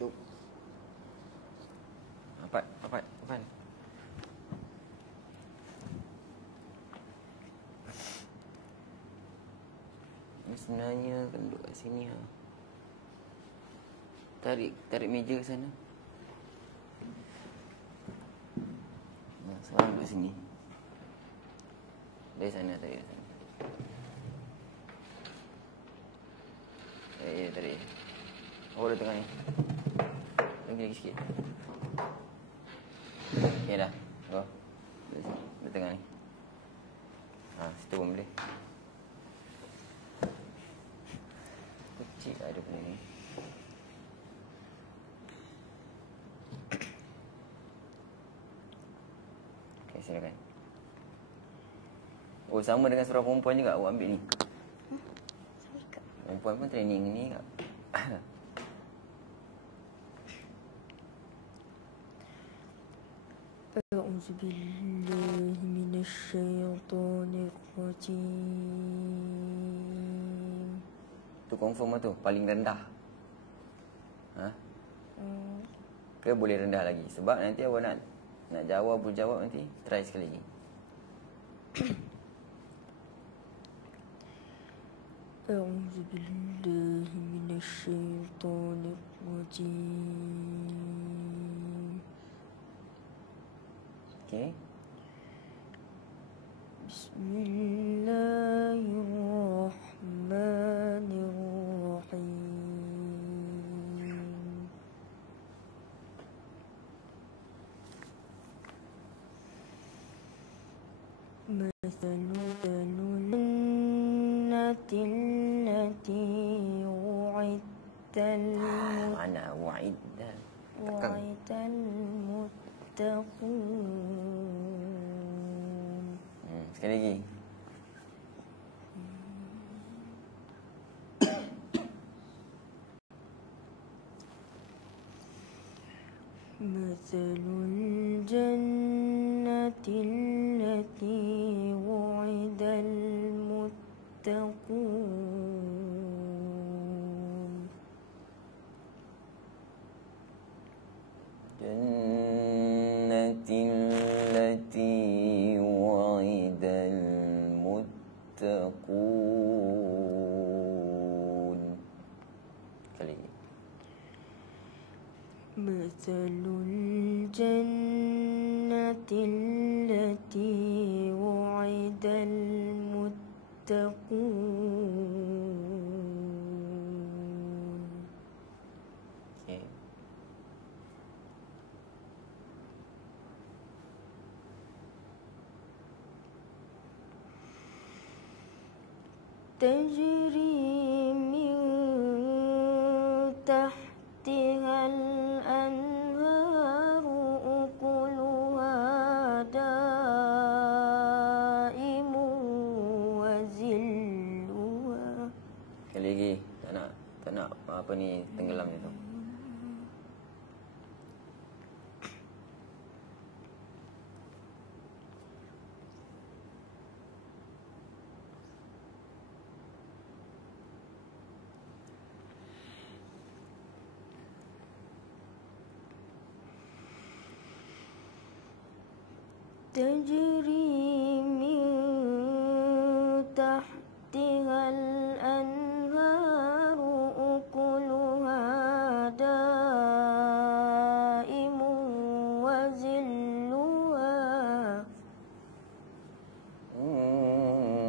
Cuk. Papan. Ini sebenarnya kena duduk kat sini ha. Tarik meja ke sana. Sekarang duduk sini. Dari sana, tarik. Tarik. Oh, dah tengah ni. Lagi sikit. Okay dah. Go. Di tengah ni. Situ pun boleh. Kecil ada benda ni. Okay, silakan. Oh, sama dengan seorang perempuan juga awak ambil ni. Perempuan pun training ni kak. A'udzubillahi minasyaitonirrajim. Tu confirm lah tu, paling rendah. Ke boleh rendah lagi? Sebab nanti awak nak jawab nanti try sekali lagi. A'udzubillahi minasyaitonirrajim. Okay. Bismillahirrahmanirrahim. Mathalu jannatin lati mana wa'idda? wa'idal muttaqun. Sekali lagi. Mathalul jannatil lati wu'idal muttaqun. Jannatil lati wu'idal muttaqun. Sekali lagi. Mathalul jannatil lati wu'idal muttaqun. Okay. Tajri min tahtihal anharu ukuluha daimu wa zilluha. Sekali lagi. Tak nak apa ni tenggelam ni tu. Tajri min tahtihal anharu ukuluha daimu wa zilluha.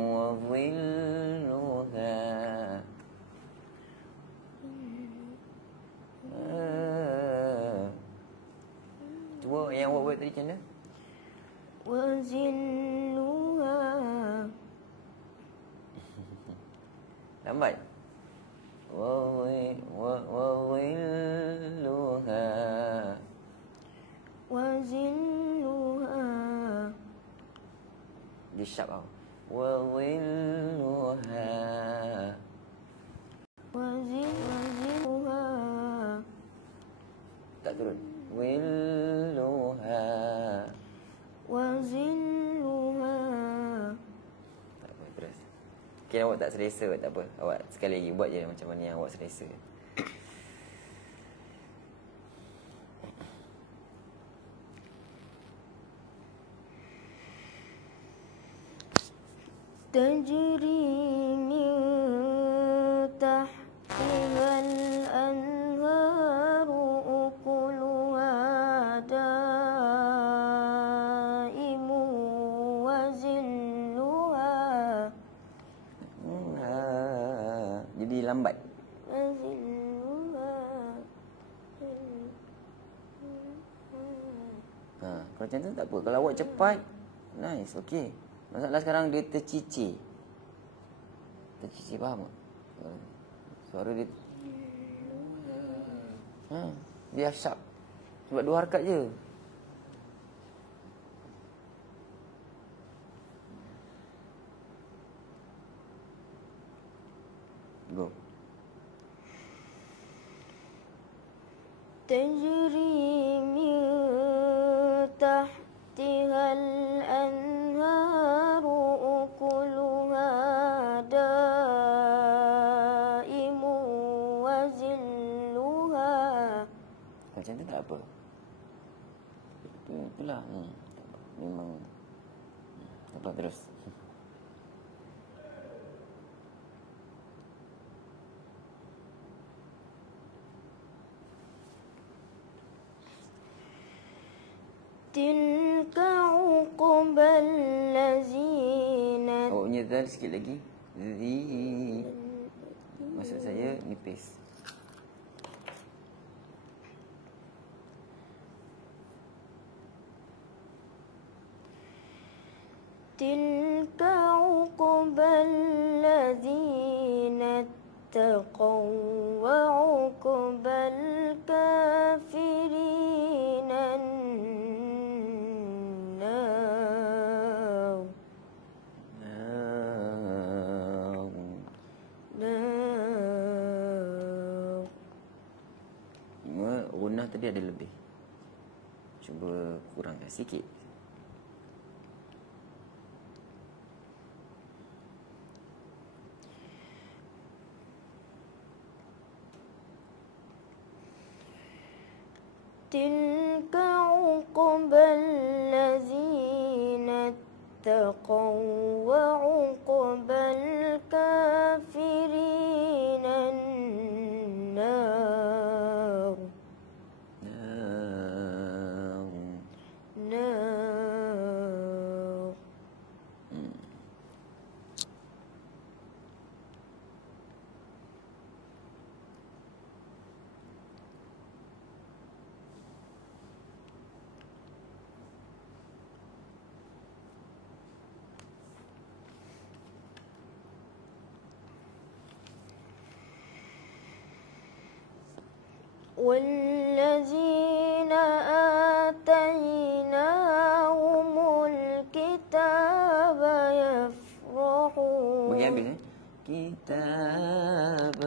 Wa dhilluha. Cuba yang awak buat tadi macam mana? Wa zilluha. Lambat. Wa dhilluha. Wa zilluha. Dia sharp tau. Wa dhilluha. Wa zilluha. Tak turun. Dhilluha. Wa zilluha. Tak apa, terus. Mungkin awak tak selesa, tak apa. Awak sekali lagi buat je macam mana yang awak selesa. تجري من تحتها الأنهار أكلها دائم وظلها Jadi lambat. وظلها Kalau macam tu tak apa. Kalau awak cepat, nice, okey. Masalah sekarang dia tercicir. Tercicir, faham tak? Suara dia dia sharp. Sebab 2 harakat je. Go. تجري من تحتها الأنهار أكلها دائم وظلها. Macam tu tak apa. Itulah. Memang. Tak apa, terus. تلك عقبى الذين Awak punya zal sikit lagi. Maksud saya nipis. تلك عقبى الذين اتقوا وعقبى الكافرين النار. Gunah tadi ada lebih. Cuba kurangkan sikit. تلك عقبى الذين اتقوا وعقبى الكافرين النار. نار. والذين آتيناهم الكتاب يفرحون. Bagi habis Kitab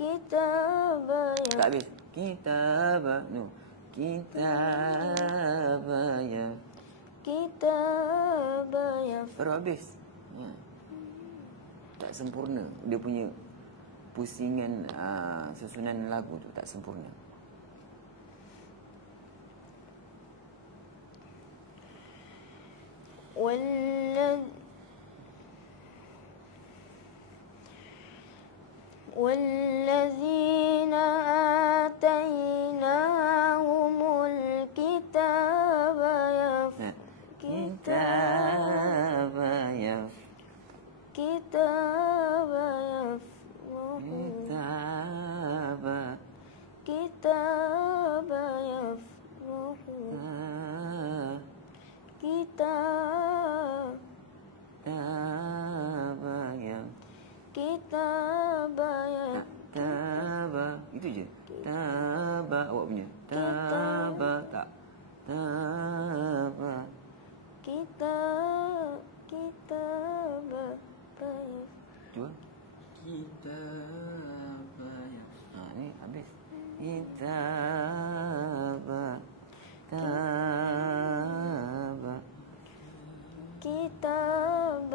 كتاب tak habis. Kitab. No. Kitab كتاب baru habis. Tak sempurna. Dia punya pusingan susunan lagu tu tak sempurna. والذين آتيناهم الكتاب Kitab كتاب كتاب يفرحون. كتاب itu je. Taba awak punya. Taba tak. Taba. Kitab. Cuba. Kitab. Ni habis. Kitab. Kitab.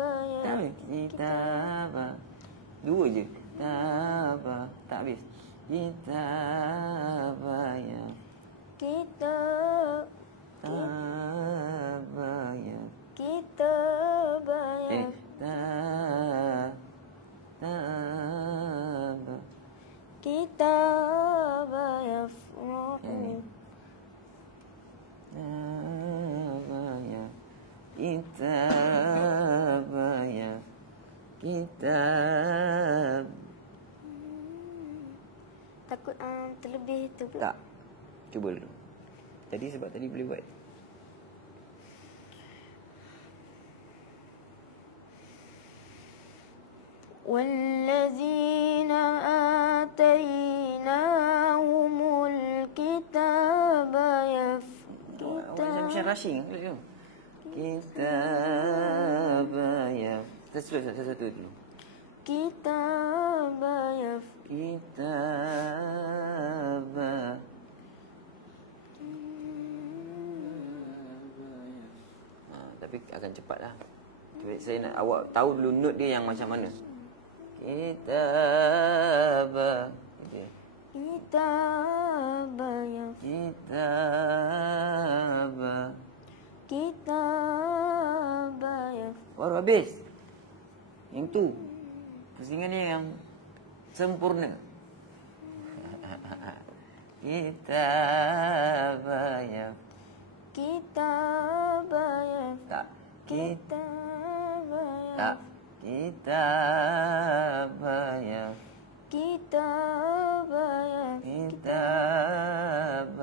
Kitab. Dua je. Kitab. Tak habis. Kitab. Kitab. Kitab. Kitab. Kitab. Kitab. Takut terlebih tu pula. Tak. Cuba dulu. Tadi sebab tadi boleh buat. والذين آتيناهم الكتاب Macam rushing tu. Kitab ya. Kita satu dulu. كتاب Kitab. Tapi akan cepatlah. Saya nak awak tahu dulu note dia yang macam mana. Kitab. Okay. كتاب Kitab. كتاب Baru habis. Yang tu. Pusingan dia yang sempurna. Kitab ya. كتاب Tak. كتاب Tak. Kitab ya. كتاب Kitab.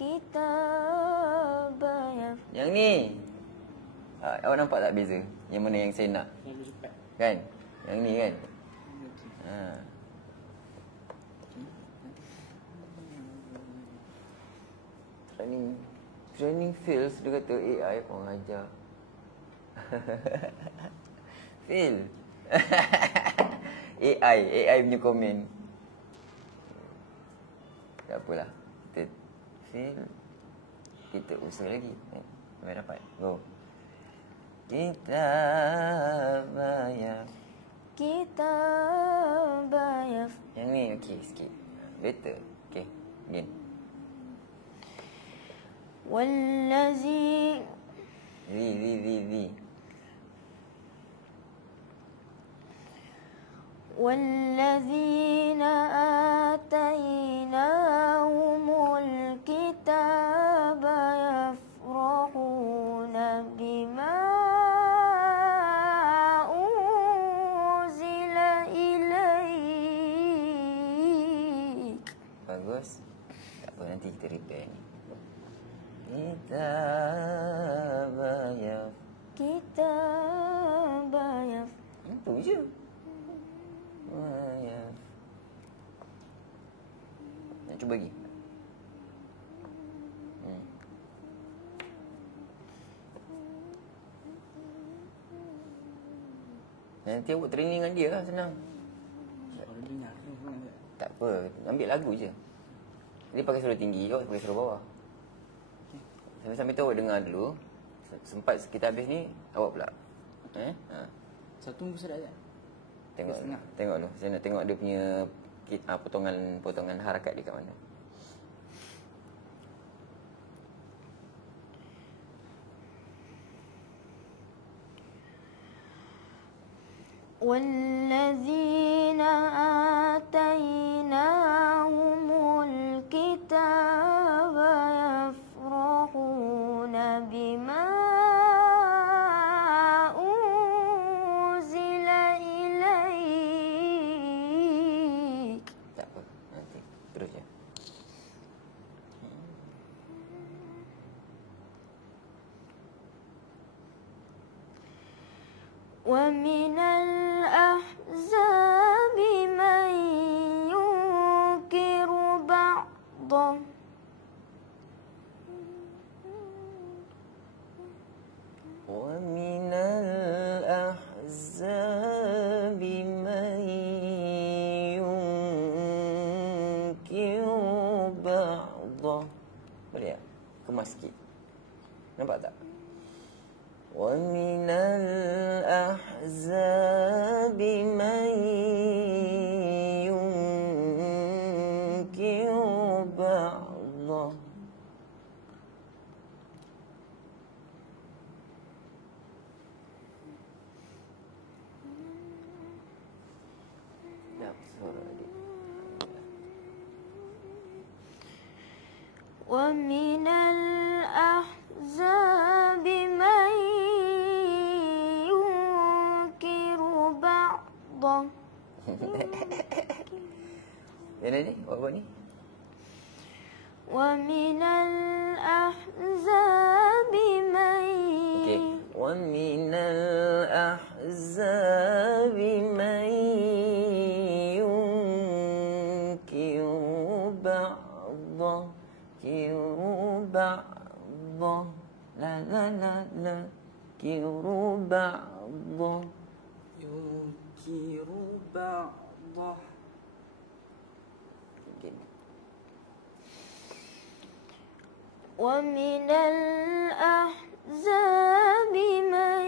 كتاب Yang ni. Awak nampak tak beza? Yang mana yang saya nak? Terlalu cepat. Kan? Yang ni kan? Training fails. Dia kata AI pun ajar. Fail. AI punya komen. Tak apalah. Kita fail. Kita usaha lagi. Sampai dapat. Go. Kitab ya. كتاب Yang ni okey sikit. Better. Okey. Again. والذي V. والذين آتيناهم الكتاب يفرحون بما أنزل إليك. Bagus. Tak apa, nanti kita repair ni. Kitab ya. كتاب Itu je. Ya. Nak cuba lagi. Nanti awak training dengan dia lah, senang. Suara dengar tu pun tak. Tak apa, ambil lagu je. Dia pakai suara tinggi, awak pakai suara bawah. Sambil-sambil tu awak dengar dulu. Sempat kita habis ni, awak pula. Satu tunggu sedap je. Tengok Setengah. tengok dulu. Saya nak tengok dia punya potongan harakat dia kat mana. والذين آتيناهم الكتاب يفرحون بما أنزل إليك. Tak apa, nanti terus je. ومن الأحزاب من ينكر بعضه ومن الأحزاب من ينكر بعضه. Boleh tak? Kemas sikit. Nampak tak? ومن الأحزاب من ينكر بعضه. Sedap suara dia. ومن الأحزاب من ينكر بعضه Yang ni, buat ni. ومن الأحزاب من Okey. وَمِنَ الْأَحْزَابِ مَن يُنكِرُ بَعْضَهُ لا لا لا لا كِرُ بَعْضَهُ ينكر بعضه. Okey. ومن الأحزاب من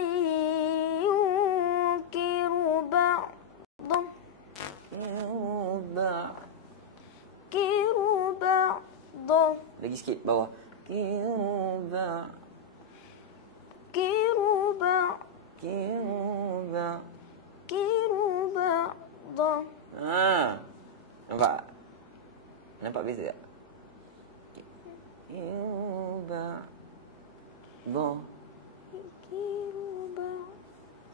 ينكر بعضه كر بعضه Lagi sikit bawah. Kiruba. كر بعض بعضه Ha. Nampak? Nampak beza tak? Kiruba. كر بعض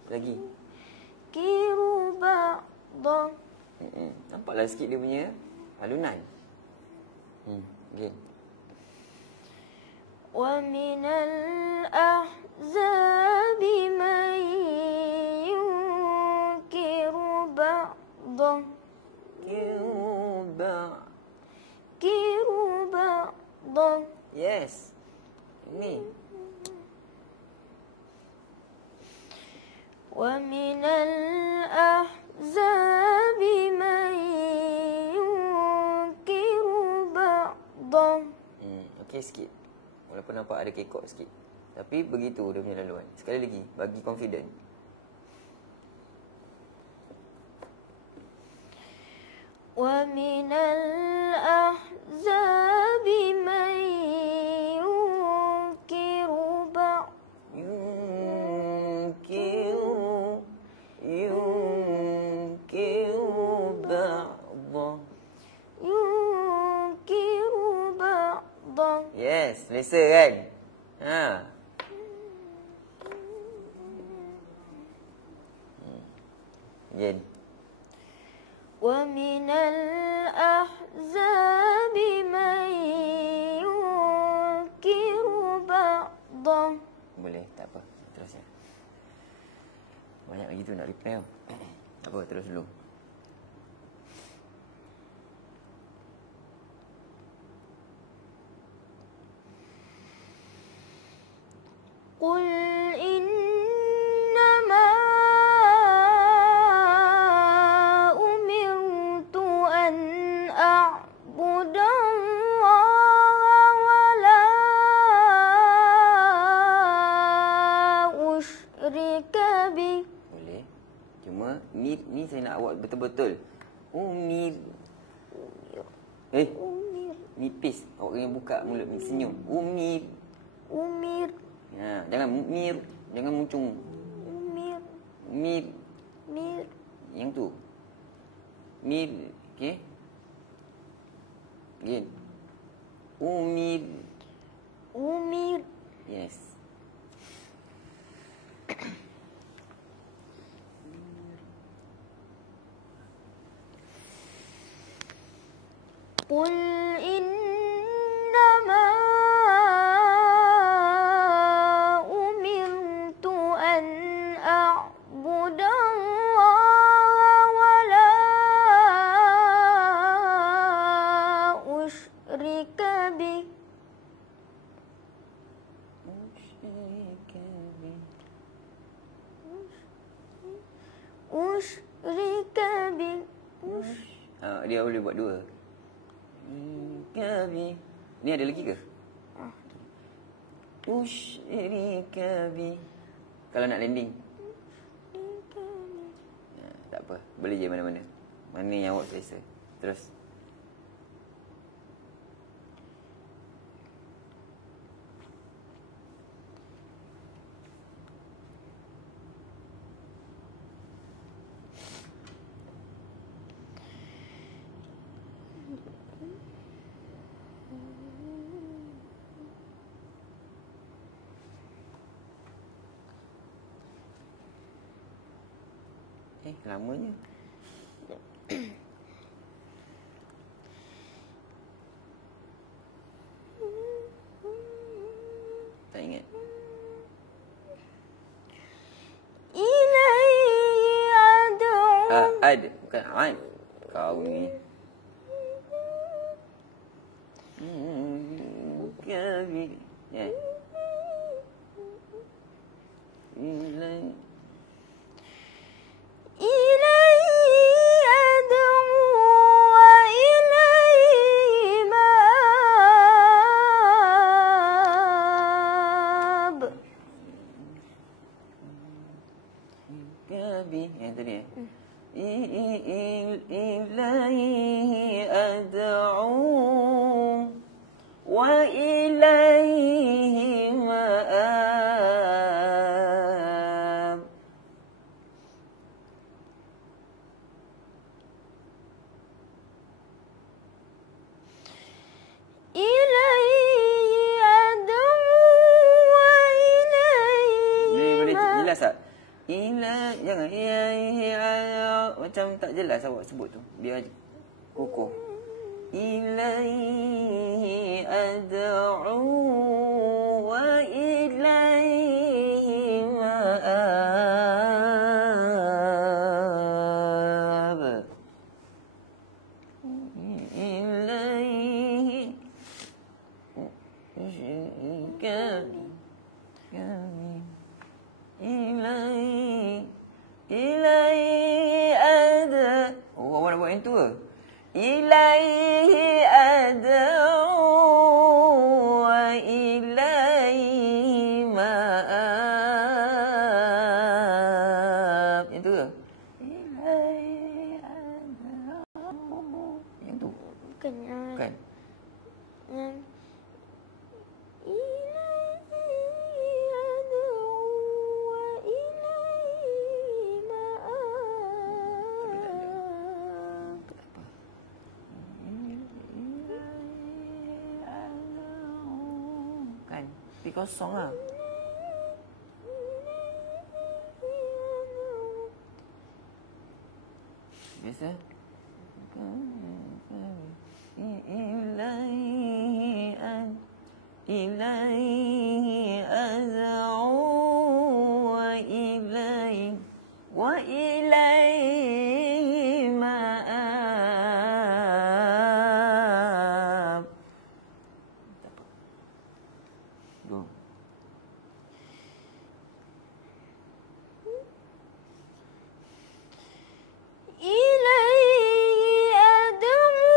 Lagi. كر بعضه Nampaklah sikit dia punya alunan. Okey. ومن الأحزاب من ينكر بعضه Kiruba. كر بعضه Yes. Ini. ومن الأحزاب من ينكر بعضه Okey sikit. Walaupun nampak ada kekok sikit. Tapi begitu dia punya laluan. Sekali lagi, bagi confident. ومن الأحزاب من ينكر بعضه ينكر بعضه. ينكر بعضه Yes, selesa kan? Ha. Again. ومن الأحزاب من ينكر بعضه Boleh, tak apa. Terusnya. Banyak lagi tu nak reply tau. Tak apa, terus dulu. قل إنما أمرت أن أعبد الله ولا أشرك به Boleh. Cuma ni saya nak awak betul-betul. Umir. أمر Nipis. Awak kena buka mulut ni, senyum. Umir. أمر Ha, jangan mir, jangan muncung. أمر Mir. مر Yang tu. Mir. Okey. Again. Umir. أمر Yes. قل إنما أمرت أن أعبد الله ولا أشرك به أشرك به Ha, dia boleh buat dua. Kabi. Ni ada lagi ke? Usyrika bi. Kalau nak landing. Ha, tak apa. Boleh je mana-mana. Mana yang awak selesa. Terus. lamanya. Tak ingat. إليه أدعو Ad, bukan ad. Kau ni. Kabi. Ya. Ilai. إليه أدعو وإليه مآب Kabi. Yang tadi ya. Ilaihi ad'u wa ilaihi ma'ab. إليه أدعو Boleh وإليه jelas tak? Jangan macam tak jelas awak sebut tu. Biar kukuh. Ilaihi ad'u wa ilaihi ma'ab. Ilaihi Ilaihi ada. Oh, awak nak buat yang tu ke? Ilaihi ad'u wa ilaihi ma'ab. Yang tu ke? Ilaihi ad'u. Yang tu. bukan Bukan. إليه أدعو وإليه مآب Kan? Tapi kosong lah. Biasa. Ilaihi ad'u wa ilaihi ma'ab. Go. إليه أدعو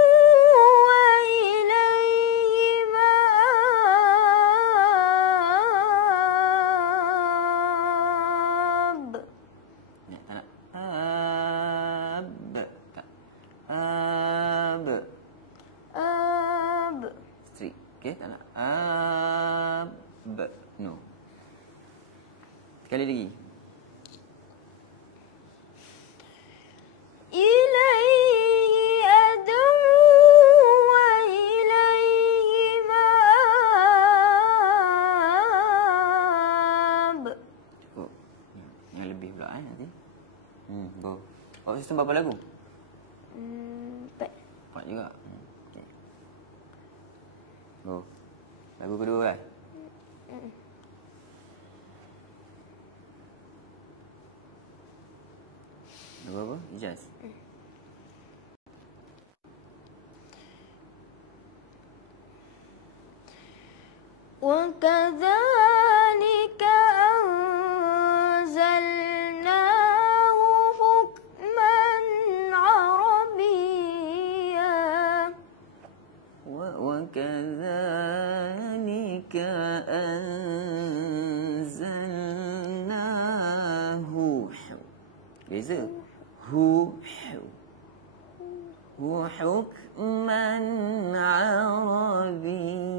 وإليه مآب Ya, tak nak. Ab. Tak. Ab. أب Straight. Okay, tak nak. Ab. No. Sekali lagi. إليه أدعو وإليه مآب Cukup. Yang lebih pula nanti. Go. Awak sistem berapa lagu? Empat. 4 juga. Okay. Go. Lagu kedua kan? Lagu apa? Ijaz. وكذلك أنزلناه حكما عربيا وكذلك أنزلناه. Beza. حكما عربيا.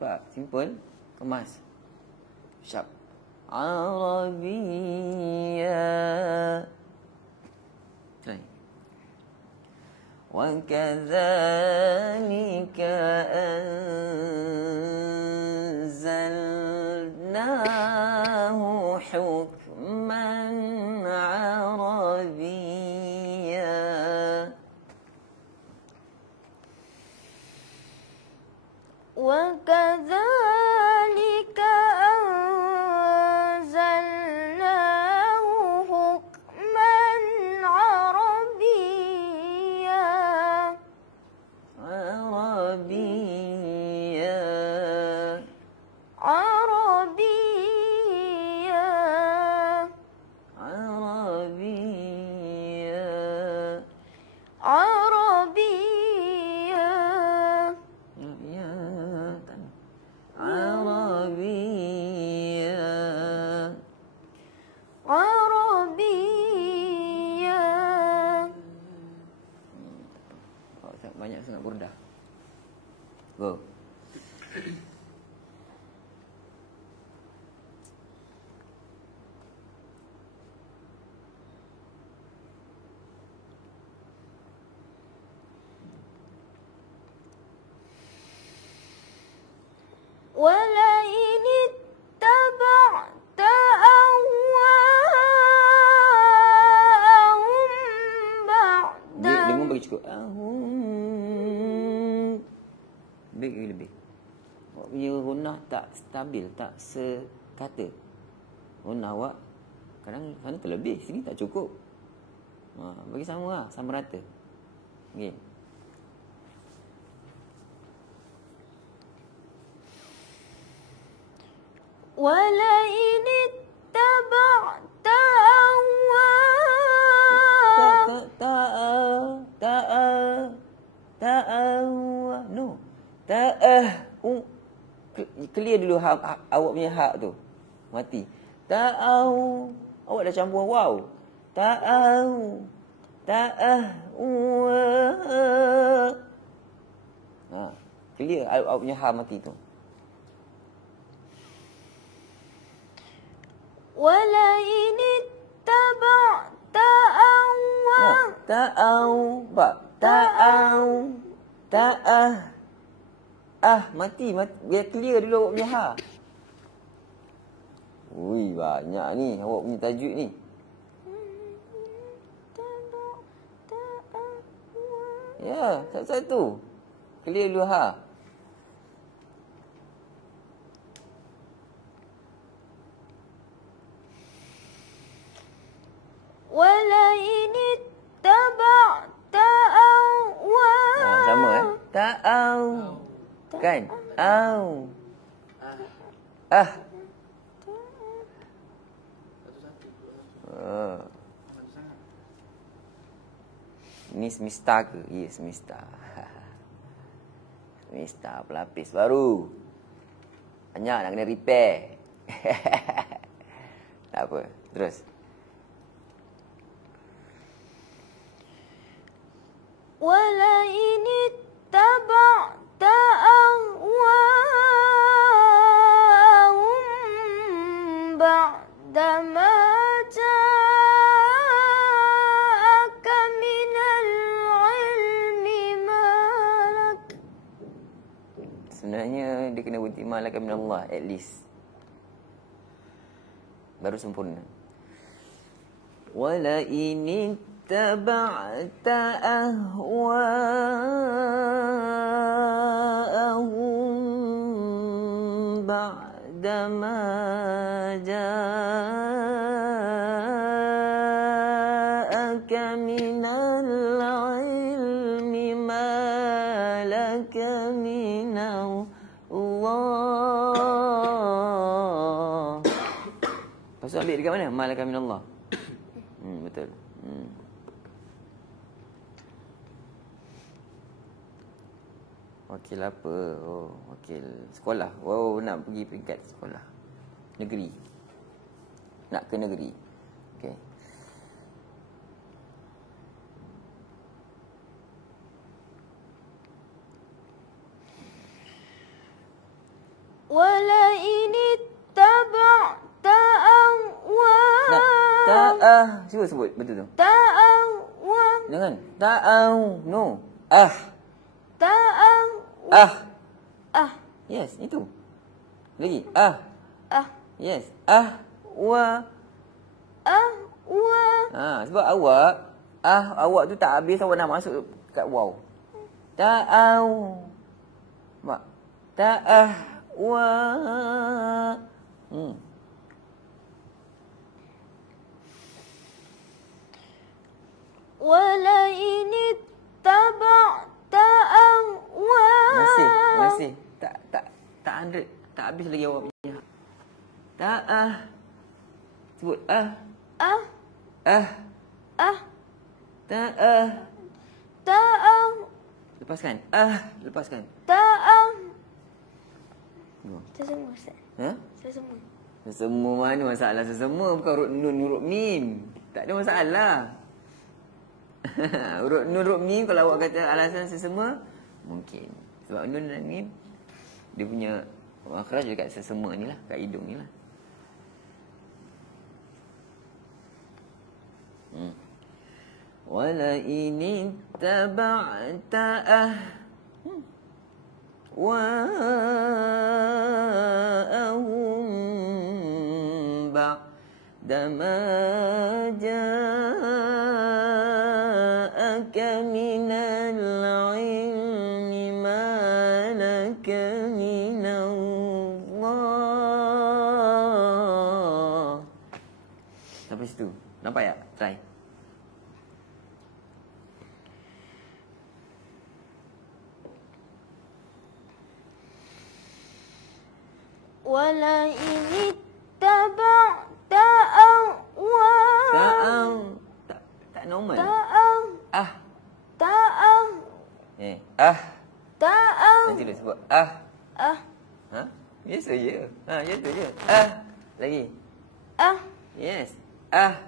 Nampak? Simple. Kemas. Sharp. عربيا. Try. وكذلك أنزلناه حكما Go. ولئن اتبعت أهواءهم بعد Dengung bagi cukup. Big lebih. Awak punya gunah tak stabil, tak sekata. Gunah awak kadang sana terlebih, sini tak cukup. Bagi sama lah, sama rata. Okey. ولئن اتبعت أهواءهم No. Clear dulu awak punya hak tu. Mati. Awak dah campur wow. Clear awak punya hak mati tu. ولئن اتبعت mati. Biar clear dulu awak punya hak. Ui, banyak ni awak punya tajuk ni. Ya, satu-satu. Clear dulu hak. ولئن اتبعت أهواءهم Sama kan? Ni semesta ke? Ya, semesta. Semesta pelapis baru. Banyak nak kena repair. Tak apa. Terus. ولئن اتبعت أهواءهم بعد ما جاءك من العلم ما لك Sebenarnya dia kena berhenti malaikat min Allah at least. Baru sempurna. ولئن اتبعت أهواءهم بعد ما جاءك من العلم ما لك من الله. Lepas tu ambil dekat mana? Ma laka min Allah. Betul. Wakil apa? Oh, wakil sekolah. Oh, nak pergi peringkat sekolah. Negeri. Nak ke negeri. Okey. ولئن اتبعت أهواءهم Cuba sebut betul tu. تأوى Jangan. No. تأوى Yes, itu. Lagi. Yes. Wa. أهوى Sebab awak tu tak habis awak nak masuk kat waw. Mak. Wa. ولئن اتبعت أهواءهم Masih. Tak 100. Tak habis lagi awak punya. Sebut Lepaskan. Lepaskan. Sesemua Ustaz. Sesemua. Sesemua mana masalah sesemua. Bukan huruf nun, huruf mim. Tak ada masalah. Huruf nun, huruf mim. Kalau awak kata alasan sesemua, mungkin. Sebab nun dan mim dia punya makhraj dekat sesama ni lah, kat hidung ni lah. Wala in ittaba'ta ahwa'ahum ba'da ma ja'aka minal ilmi ma laka minallah. Sampai situ. Nampak tak? Try. Wala in ittaba'ta ahwa'ahum. Tak normal. Ta'am. Nanti dia sebut Ha? Biasa je. Biasa je. Lagi. Yes. Ta'ah.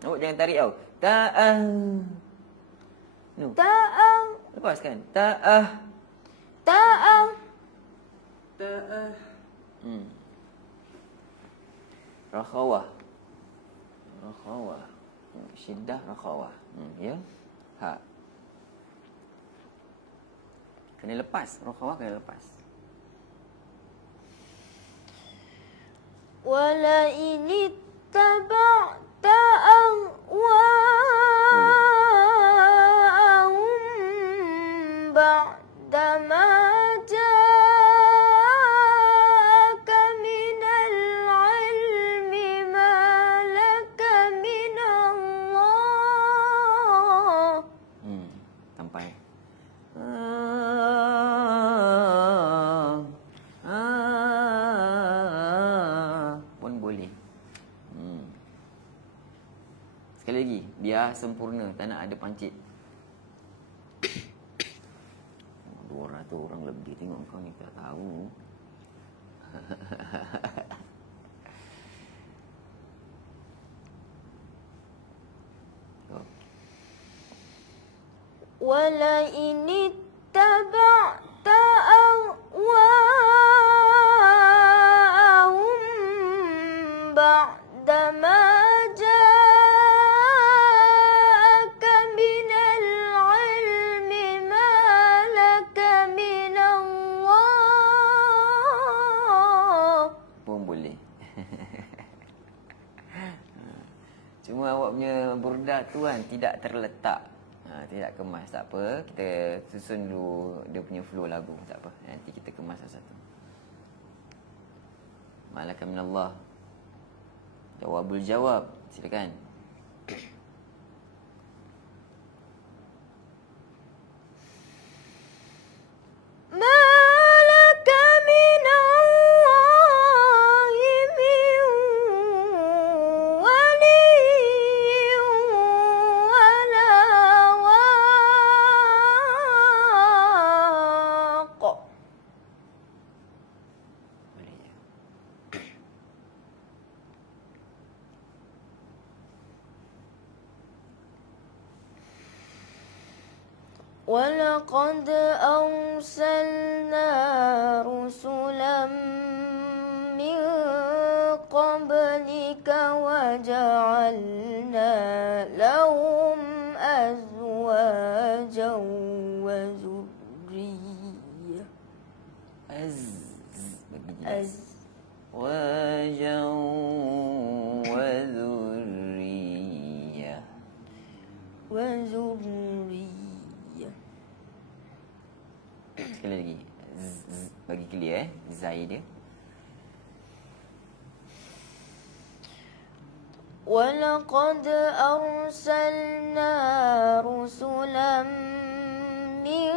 Nampak jangan tarik tau. Ta'ah. No. Lepaskan. Ta'ah. Rakhawah. Syiddah rakhawah. Ya. Ha. Kena lepas. Rakhawah kena lepas. Wala in ittaba'ta ahwa'ahum ba'da ma ja'aka minal ilmi ma laka minallah. Sampai. Pun boleh. Sekali lagi, biar sempurna, tak nak ada pancit. 200 orang lebih tengok kau ni, tak tahu. Wala in ittaba'ta ahwa'ahum ba'da ma ja'aka minal ilmi ma laka minallah. Pun boleh. Cuma awak punya burdah tu kan tidak terletak. Tidak kemas, tak apa. Kita susun dulu dia punya flow lagu, tak apa. Nanti kita kemas satu-satu. Malaka minallah. Jawabul jawab. Silakan. Malaka minallahi min waliyyin wala waq. ولقد أرسلنا رسلا من قبلك وجعلنا لهم أزواجا وذرية. أزواجا وذرية. Sekali lagi. Bagi clear Zai dia. ولقد أرسلنا رسلا من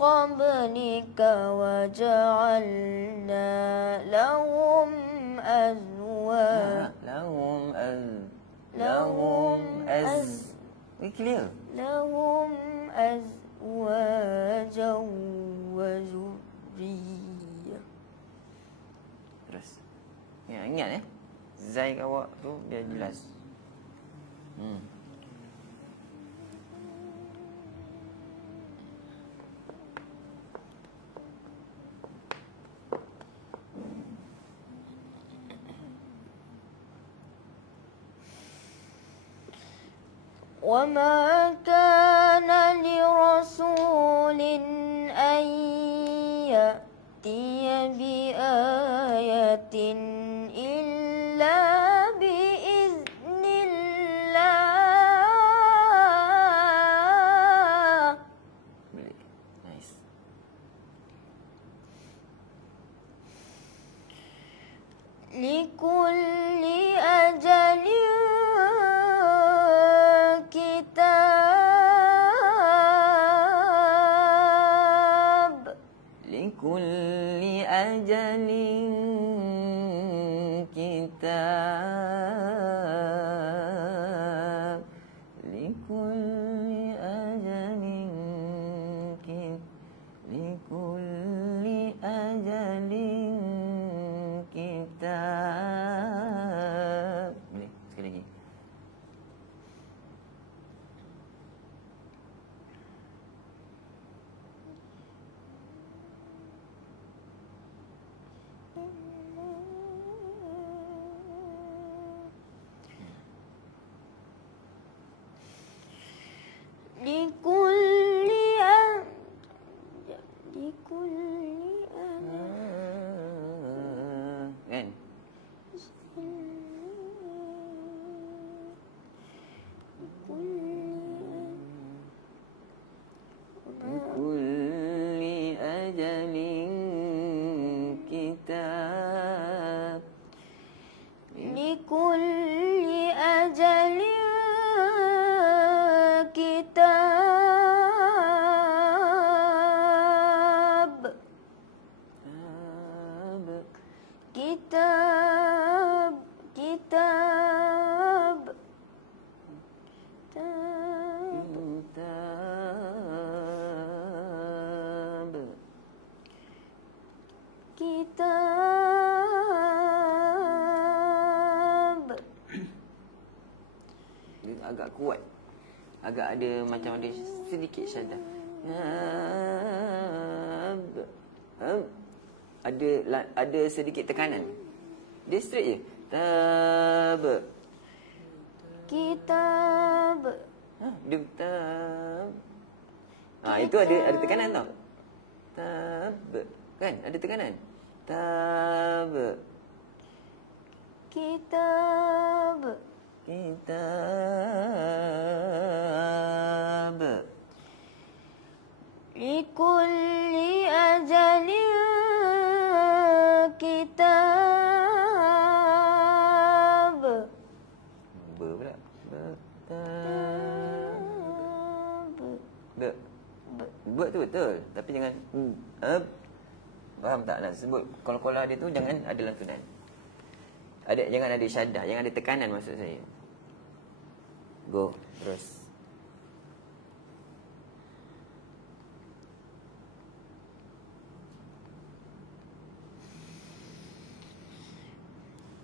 قبلك وجعلنا لهم أزواجا. Clear. لهم أزواجا وذرية. Terus. Ya, ingat Zai awak tu biar jelas. وما كان لرسول أن يأتي بآية إلا بإذن الله. Nice. لكل أجل كتاب. لكل أجل كتاب. لكل أجل لكل أجل كتاب. Boleh, sekali lagi. لكل Kan? لكل أجل كتاب. لكل أجل كتاب. كتاب كتاب كتاب. Dia agak kuat. Agak ada macam ada sedikit syaddah. Ada sedikit tekanan. Dia straight je. Tab. Kitab. Dia tab. Itu ada tekanan tau. Tab. Kan? Ada tekanan. Tab. Kitab. Kitab. Likulli ajalin kitab. Pula. Tu betul. Tapi jangan faham tak nak sebut kolah-kolah dia tu jangan ada lantunan. Jangan ada syaddah, jangan ada tekanan maksud saya. Go, terus.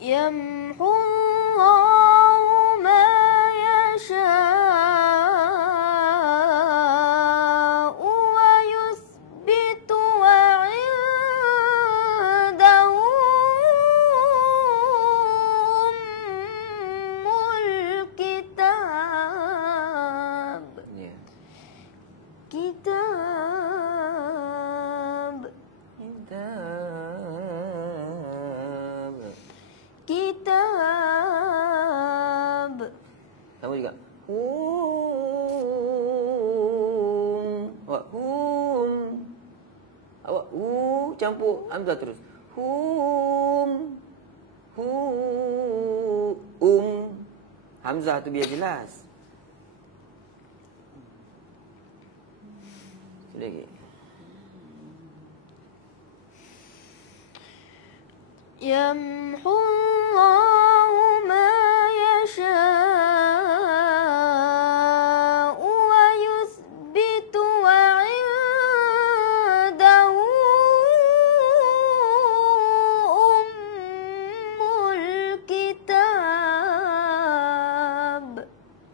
Yamhu Allahu ma yasha'u wa yuthbitu wa 'indahu ummul kitab. Ya. Kitab. Kitab. Sama juga. Awak awak campur hamzah terus. Hamzah tu biar jelas. Lagi. Yamhu Allahu ma yasha'u wa yuthbitu wa 'indahu ummul kitab.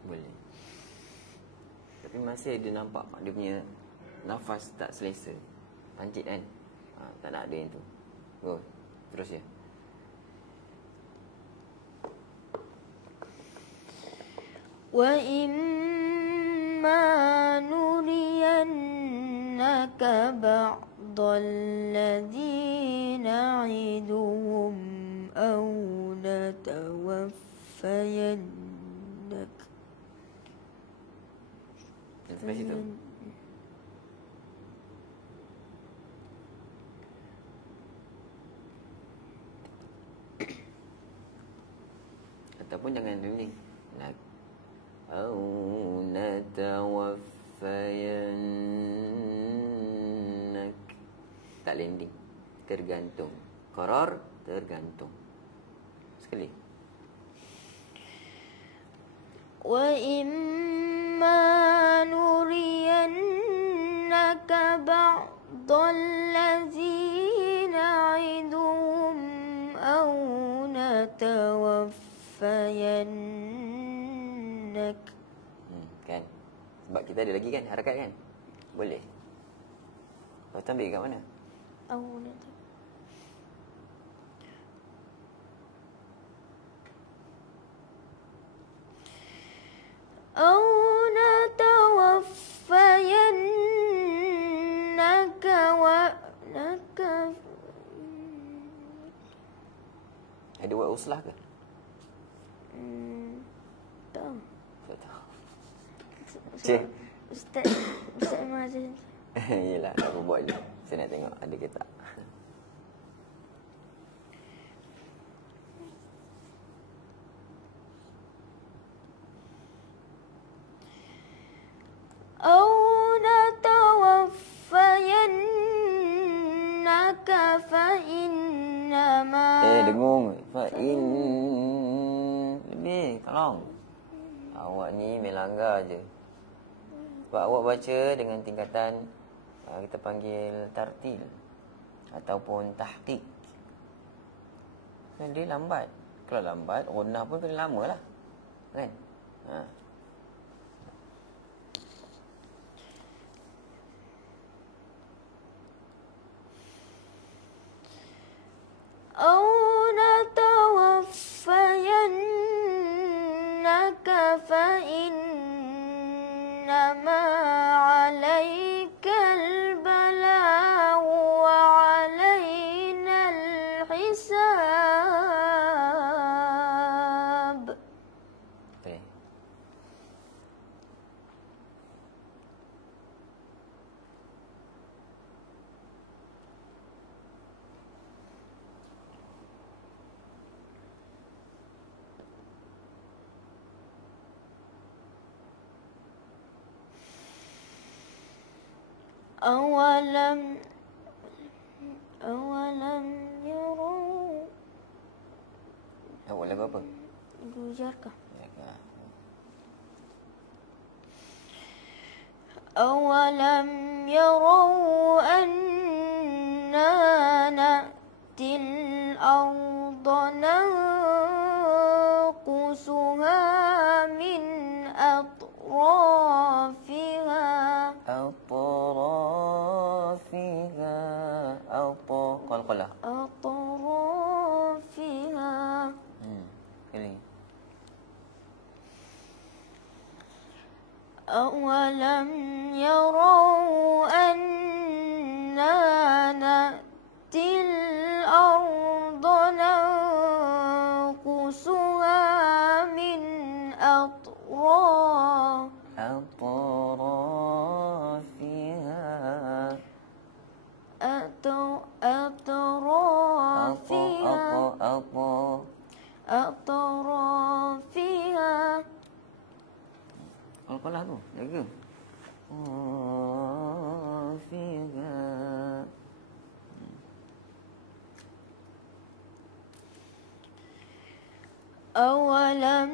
Boleh. Tapi masih dia nampak dia punya nafas tak selesa. Pancit kan? Tak nak ada yang tu. Go. Terus ya. Wa نرينك بعض الذي نعدهم أو نتوفينك Sampai situ. Ataupun jangan rinding. Au natawaffayannak. Tak landing. Tergantung. Qarar tergantung. Sekali. Wa imma nuriyannaka ba'dal ladzina 'iduhum aw natawaffayannak. Kan? Sebab kita ada lagi kan harakat kan? Boleh. Lepas tu ambil kat mana? Aw natawaffayannak. أو نتوفينك Ada buat uslah ke? Tak. Tak tahu. Cik. Ustaz Mazin. Yelah, tak apa, buat je. Saya nak tengok ada ke tak. أو نتوفينك فإنما Dengung. Fa'in. Lebih, tolong. Awak ni melanggar je. Sebab awak baca dengan tingkatan kita panggil tartil ataupun tahqiq. So, dia lambat. Kalau lambat, gunnah pun kena lama lah. Kan? أو نتوفينك فإنما عليك البلاغ وعلينا الحساب. Okay. أولم يروا Awak lagu apa? Gujarkah? Ya ke? أولم يروا أنا نأتي الأرض ننقصها من أطرافها Qalqalah. أطرافها Ini. أولم يروا أنا نأتي الأرض ننقصها من أطرافها أطرافها. Qalqalah tu, jaga. Fiha. أولم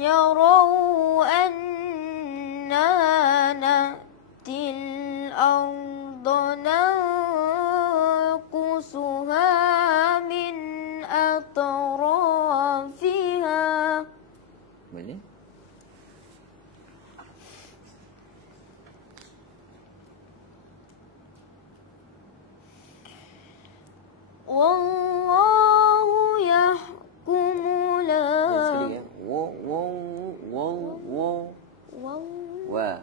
يروا أنا نأتي الأرض ننقصها من أطرافها. Boleh? والله يحكم لا Sekali ya. Wa.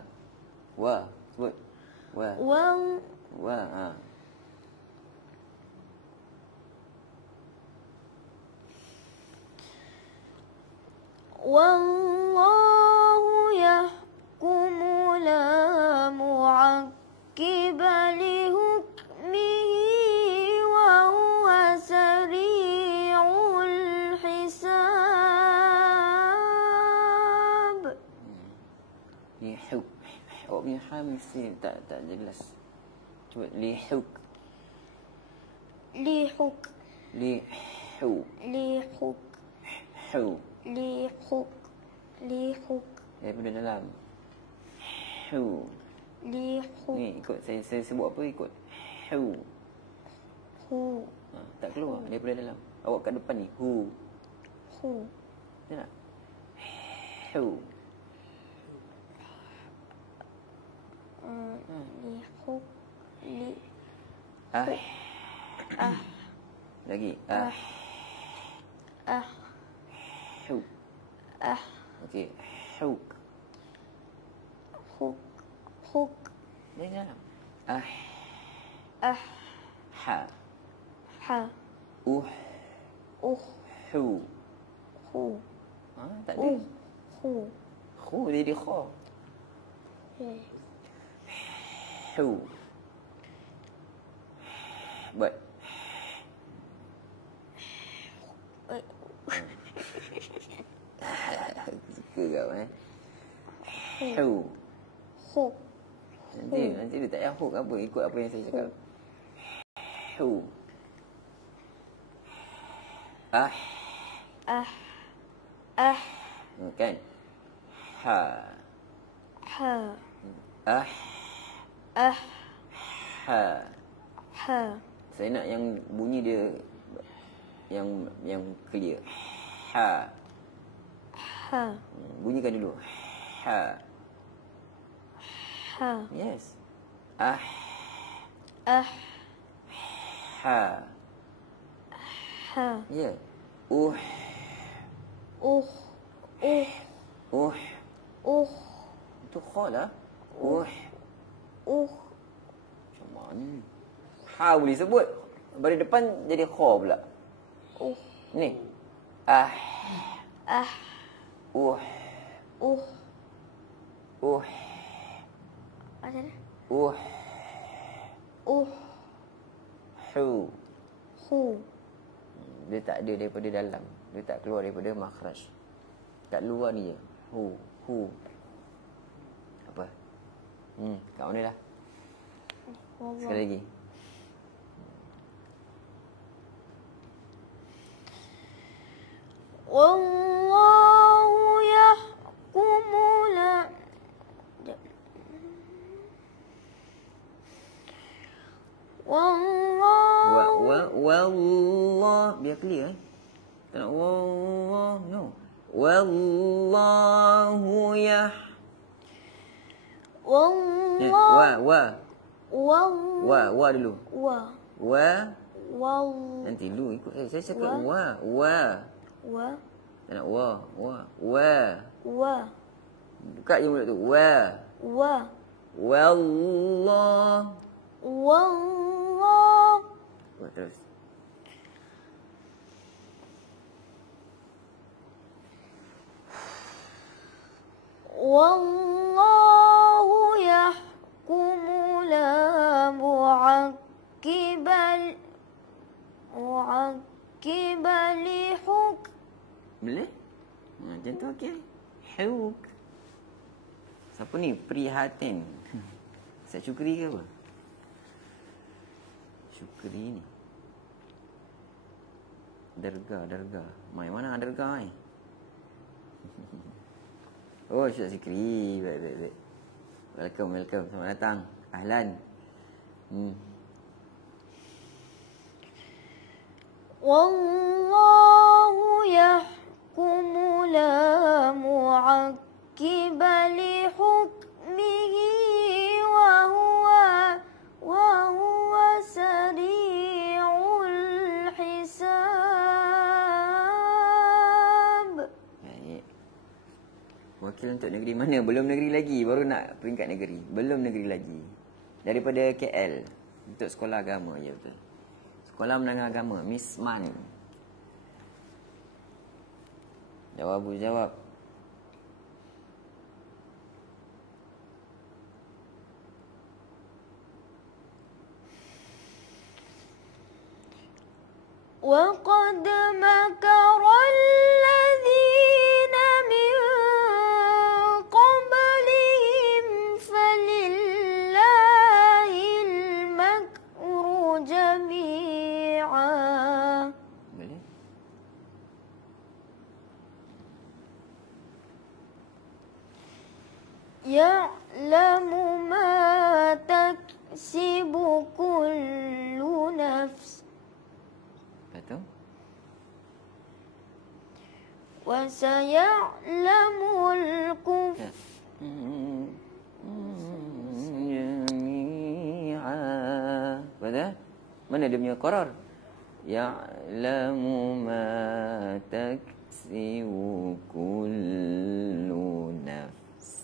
Wallahu yahkumu la mu'aqqiba li hukmihi wa huwa sari'ul hisab. Lihuk. Awak punya ha mesti tak jelas. Cuba lihuk. Lihuk. Lihu. Lihuk. Hu. Lihuk. Lihuk. Daripada dalam. Hu. Lihuk. Ni ikut saya sebut apa ikut. Hu. Hu. Tak keluar daripada dalam. Awak kat depan ni. Hu. Hu. Betul tak? Hu. Lihuk. Li. Lagi. Hu. Okey. Huk. Huk. Huk. Dari dalam. Ha. Ha. Hu. Hu. Tak ada. Hu. Hu jadi kha. Hu. Buat. Suka kau Hu. Huk. Nanti dia tak payah hook apa. Ikut apa yang saya cakap. Hu. Kan? Ha. Ha. Ha. Ha. Saya nak yang bunyi dia yang clear. Ha. Ha. Bunyikan dulu. Ha. Ha. Yes. Ha. Ha. Ha. Ya. Itu kha lah. Macam mana? Ha boleh sebut. Baris depan jadi kha pula. Ni. Macam mana? Hu. Hu. Dia tak ada daripada dalam. Dia tak keluar daripada makhraj. Kat luar ni je. Hu. Apa? Kat mana dah? Sekali lagi. Wallahu yahkumu la Wallah. Biar clear Tak nak wallah. No. Wallahu Wa dulu. Nanti lu ikut saya cakap wa. Tak nak wa. Buka je mulut tu. Wallah. Buat terus. Wallahu yahkumu la mu'aqqiba li hukm. Boleh? Macam tu okey. Huk. Siapa ni? Prihatin. Saya Syukri ke apa? Syukri ni. Derga. Mai mana derga ni? Oh, Syed Syukri. Baik. Welcome. Selamat datang. Ahlan. Wallahu yahkumu la mu'aqqiba li hukmihi wa huwa sari'ul hisab. Baik. Wakil untuk negeri mana? Belum negeri lagi. Baru nak peringkat negeri. Belum negeri lagi. Daripada KL. Untuk sekolah agama. Ya betul. Sekolah menengah agama. Miss Man. Jawab. وقد مكر الذين من قبلهم فلله المكر جميعا. Boleh? يعلم ما تكسب كل نفس Lepas tu? وسيعلم الكفار Jami'a. Betul? Mana dia punya qarar? Ya'lamu ma taksibu kullu nafs.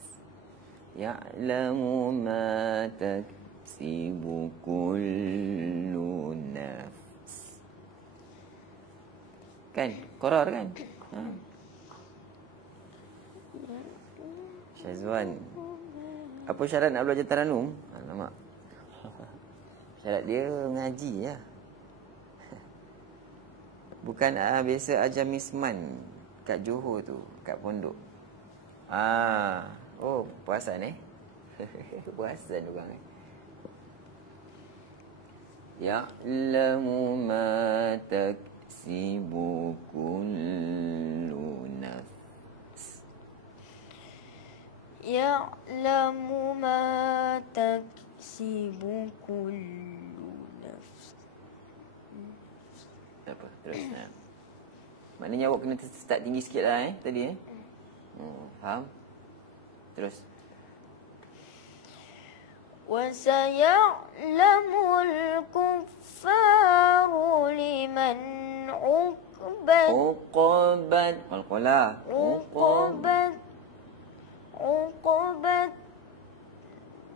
Ya'lamu ma taksibu kullu nafs. Kan? Qarar kan? Ha. Syazwan. Apa syarat nak belajar Taranum? Alamak. Syarat dia ngaji lah. Bukan biasa ajar Misman kat Johor tu, kat pondok. Oh, perasan perasan orang Ya'lamu ma taksibu kullu nafs. يعلم ما تكسب كل نفس. Apa? Terus nah. Maknanya awak kena start tinggi sikit lah tadi faham? Terus. وسيعلم الكفار لمن عقبت Qalqalah. عقبت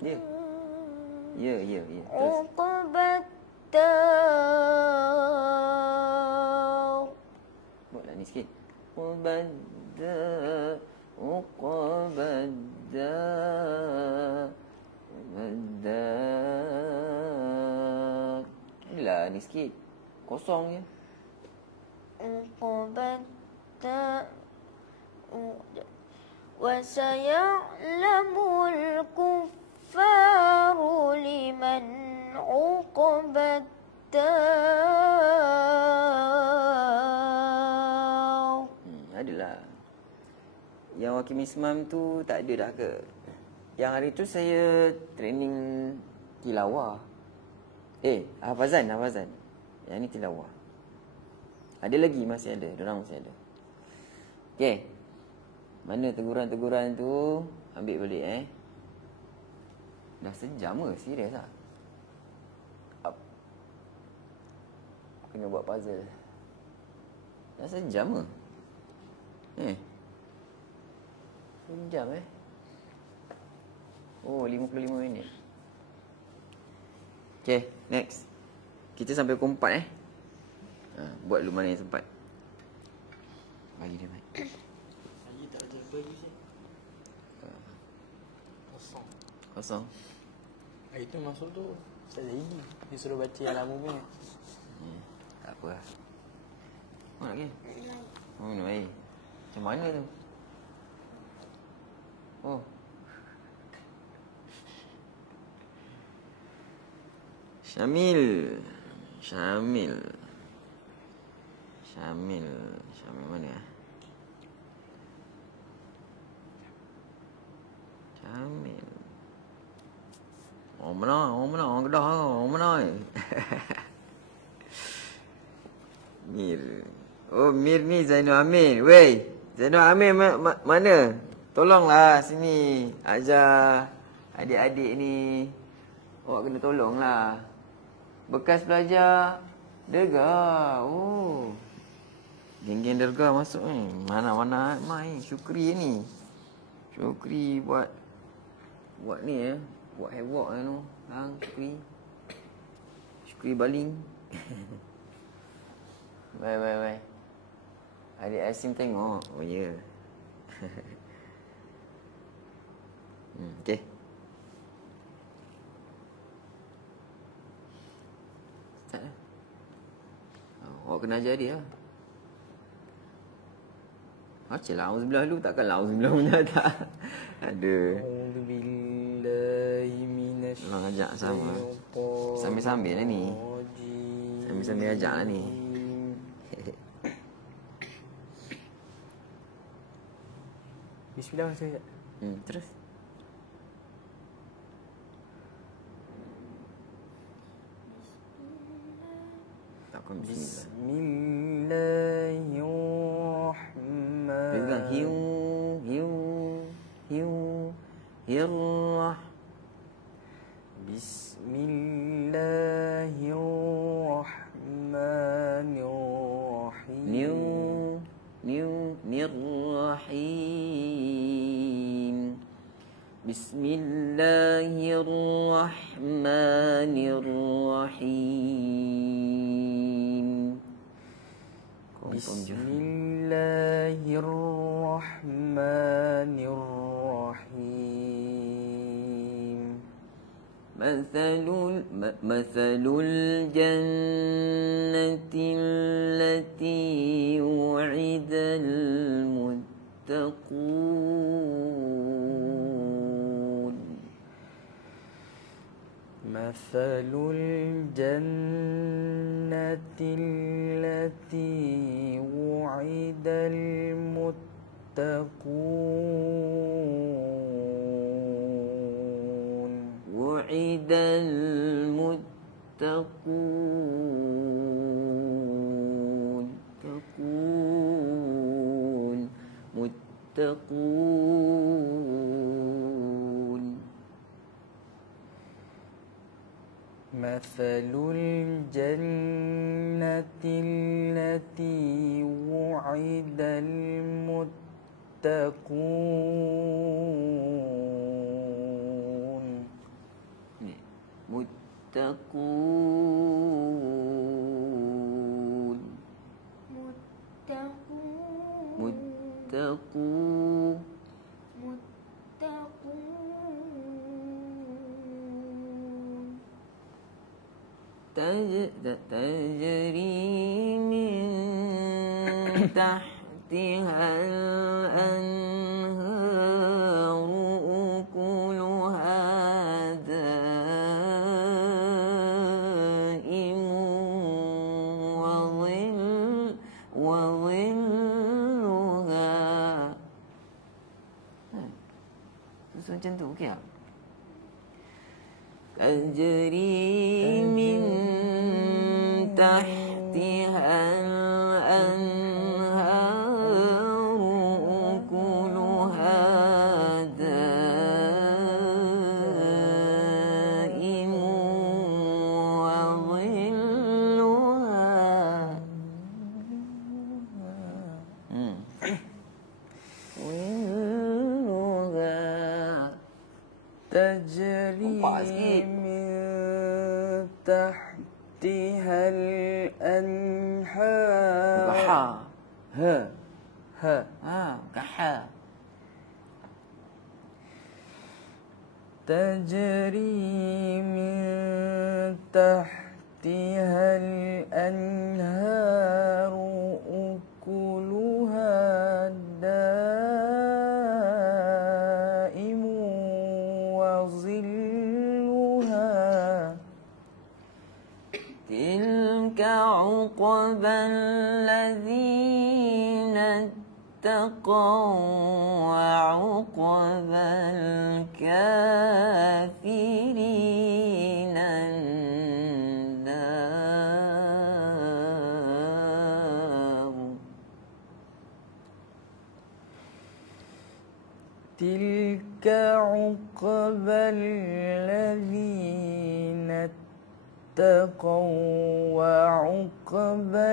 Ya. Terus. عقبت الدار. Buatlah ni sikit. Uqabadda. Inilah ni sikit. Kosong je. عقبت وسيعلم الكفار لمن عقب الدار. Adalah. Yang Wakil Mismam tu tak ada dah ke? Yang hari tu saya training tilawah. Hafazan. Yang ni tilawah. Ada lagi masih ada. Diorang masih ada. Okey. Mana teguran-teguran tu ambil balik Dah sejam ke? Serius lah. Kena buat puzzle. Dah sejam ke? Sejam Oh, 55 minit. Okay, next. Kita sampai pukul 4 buat dulu mana yang sempat. Bagi dia mic. Lagi tak ada apa lagi sih. Kosong. Hari tu masuk tu Ustaz Zaidi dia suruh baca yang lama punya. Tak apa lah. Mana lagi? Minum air. Macam mana tu? Oh. Syamil mana Syamil. Orang mana? Orang Kedah ke? Orang mana? Mir. Oh, Mir ni Zainul Amir. Wey, Zainul Amir mana? Tolonglah sini. Ajar adik-adik ni. Awak kena tolonglah. Bekas pelajar Derga. Oh. Geng-geng Derga masuk ni. Mana mai Syukri ni. Syukri buat ni buat havoc tu. Syukri baling. Bye. Adik Asim tengok. Oh ya. Yeah. Okay. Start lah. Awak kena ajar dia. Bacalah auzubillah dulu, takkan auzubillah punya tak. Ada. A'udzubillahi minasy Orang ajak sama. Sambil-sambil lah ni. Sambil-sambil ajak lah ni. Bismillah saya. Terus. Takkan bismillah. Bismillahirrahmanirrahim. Pegang hiu hirrah. Bismillahirrahmanirrahim. Nirrahim. Bismillahirrahmanirrahim. Bismillahirrahmanirrahim. مثل الجنة التي وعد المتقون مثل الجنة التي وعد المتقون وعد المتقون متقون مثل الجنة التي وعد المتقون متقون متقون تجري من تحتها الأنهار أكلها دائم وظلها. Macam tu, okey tak? تجري من تحتها الأنهار أكلها دائم وظلها تجري من تحتها الأنهار. كحا تجري من تحتها الأنهار أكلها دائم وظلها. تلك عقبى الذين اتقوا وعقبى الكافرين النار. تلك عقبى الذين اتقوا وعقبى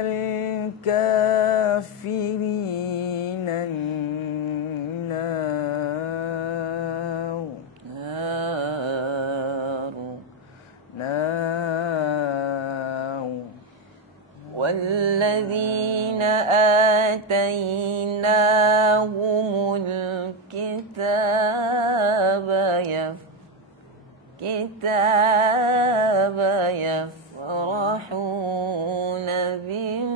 الكافرين النار. والذين آتيناهم الكتاب يفرحون بما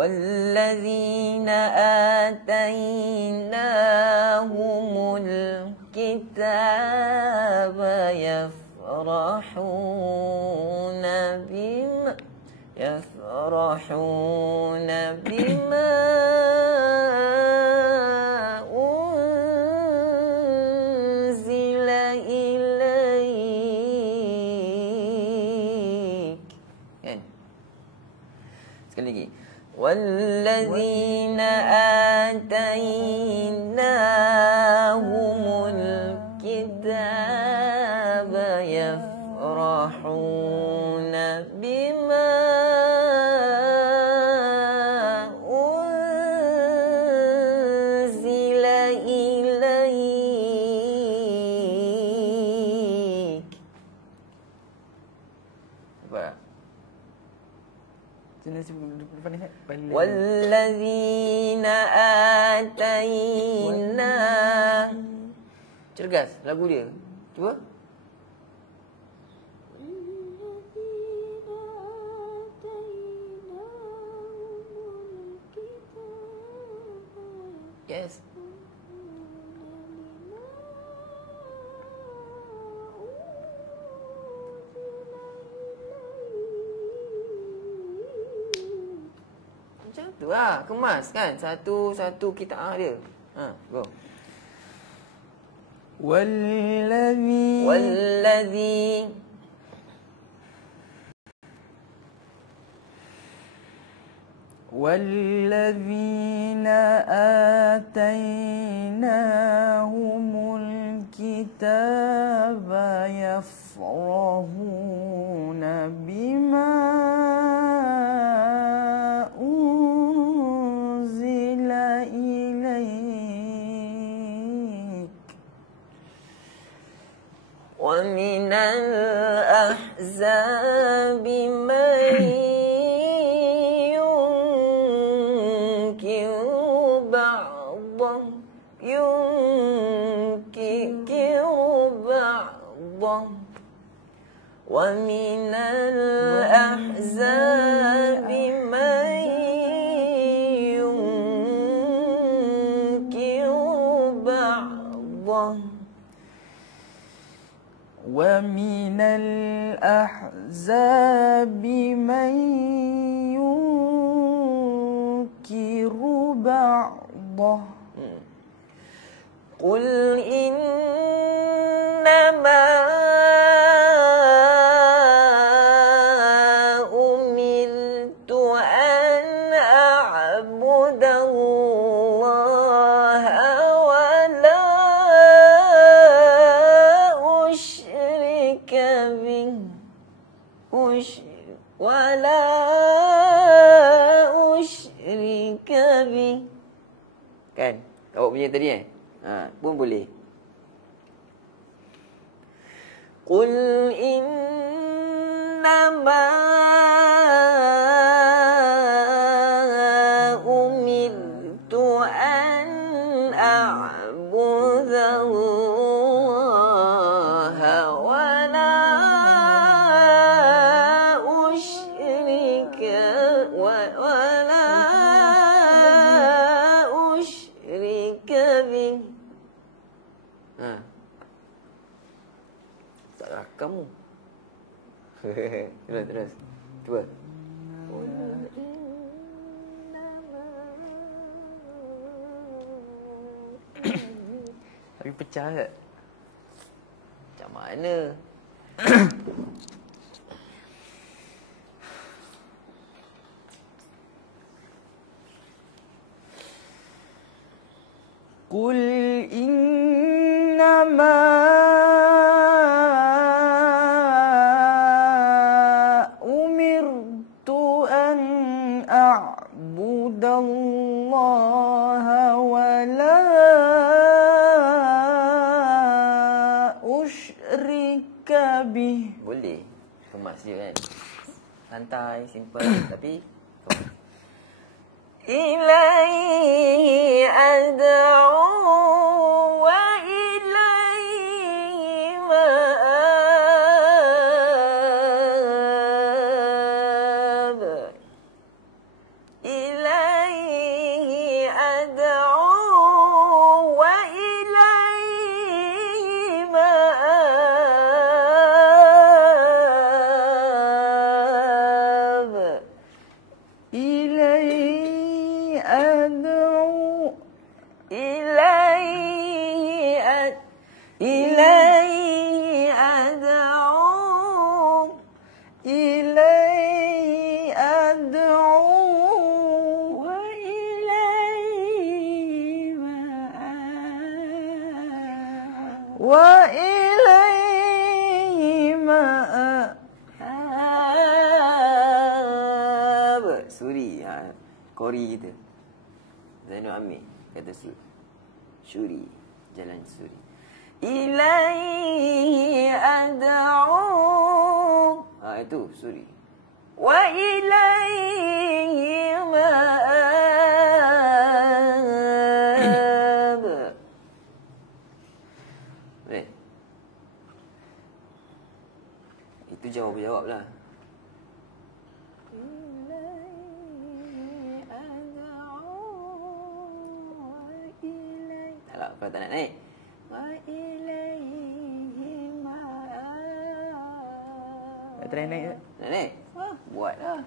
والذين آتيناهم الكتاب يفرحون بما أنزل إليك. Kan? Sekali lagi. والذين آتيناهم الكتاب يفرحون بما أنزل إليك. Apa? Depan ni والذين آتينا. Cergas lagu dia. Cuba. Yes. Macam tu lah. Kemas kan. Satu-satu kitaan dia. Go. والذي والذين آتيناهم الكتاب يفرحون بما أنزل إليك ومن الأحزاب من ومن الأحزاب من ينكر بعضه ومن الأحزاب من ينكر بعضه قل إنما أمرت أن أعبد الله ولا أشرك به Kan? Awak punya tadi pun boleh. Qul innama umirtu an a'budallaha wa la usyrika wa la usyrika bih. Tak rakam. Terus. Cuba. Tapi pecah tak? Macam mana? Qul innama umirtu an a'budallaha wa la usyrika bih. Boleh. Kemas dia kan. Santai, simple tapi kemas. Ilaihi ad'u wa ilaihi ma'ab. Ilaihi أدعو إليه أدعو إليه أدعو وإليه مآب وإليه مآب. Suri, Kori kita. Zainul Amir kata Syuri, jalan Suri. Ilaihi ad'u. Itu Suri. Wa ilaihi ma'ab. Boleh? Itu jawab lah. Kalau tak nak naik, wa ilaihi ma'ab. Tak try naik tak? Nak naik? Buatlah.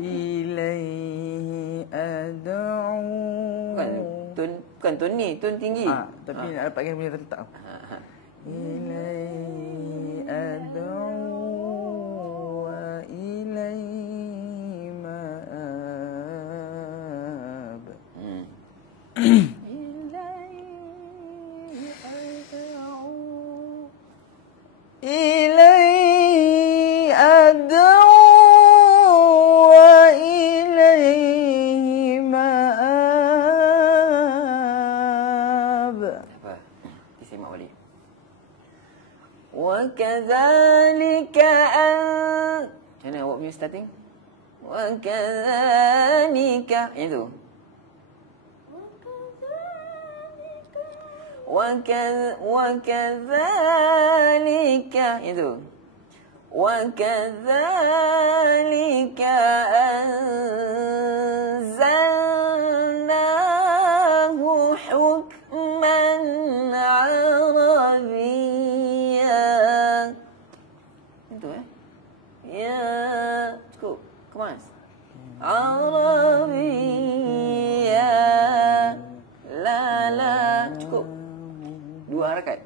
Ilaihi ad'u. Bukan tun ni, tun tinggi. Tapi nak dapatkan punya rentak. Ilaihi ad'u wa ilaihi ma'ab. إليه أدعو وإليه مآب. Apa? Disimak balik. وكذلك Macam mana awak punya starting? وكذلك yang tu. وكذلك itu وكذلك أنزلناه حكما عربيا itu ya cukup kemas عربيا la cukup dua harakat.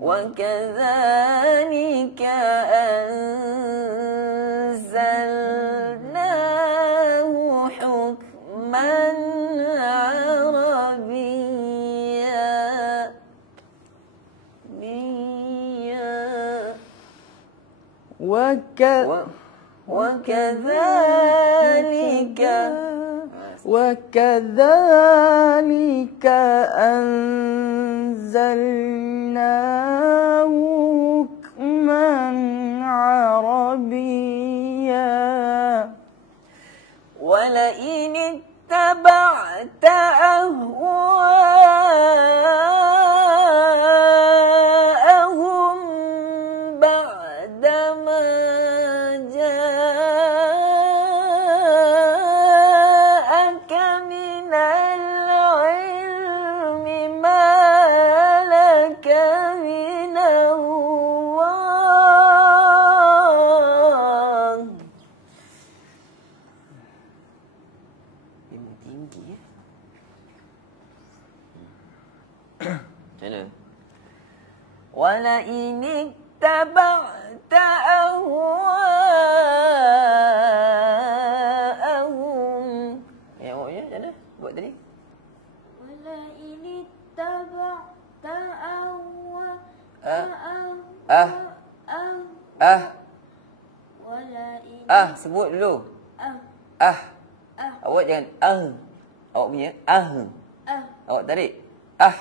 وَكَذَلِكَ أَنزَلْنَاهُ حُكْمًا عَرَبِيًّا. وكذلك أنزلناه حكما عربيا. ولئن اتبعت أهواءهم بعدما جاءك من العلم ما لك من الله. Memang tinggi ya. Macam mana? Walain ittaba'ta ahwa'ahum. Awaknya macam mana? Buat tadi. ولئن اتبعت ولئن Sebut dulu. أه Awak jangan Awak punya أه Awak tarik. أه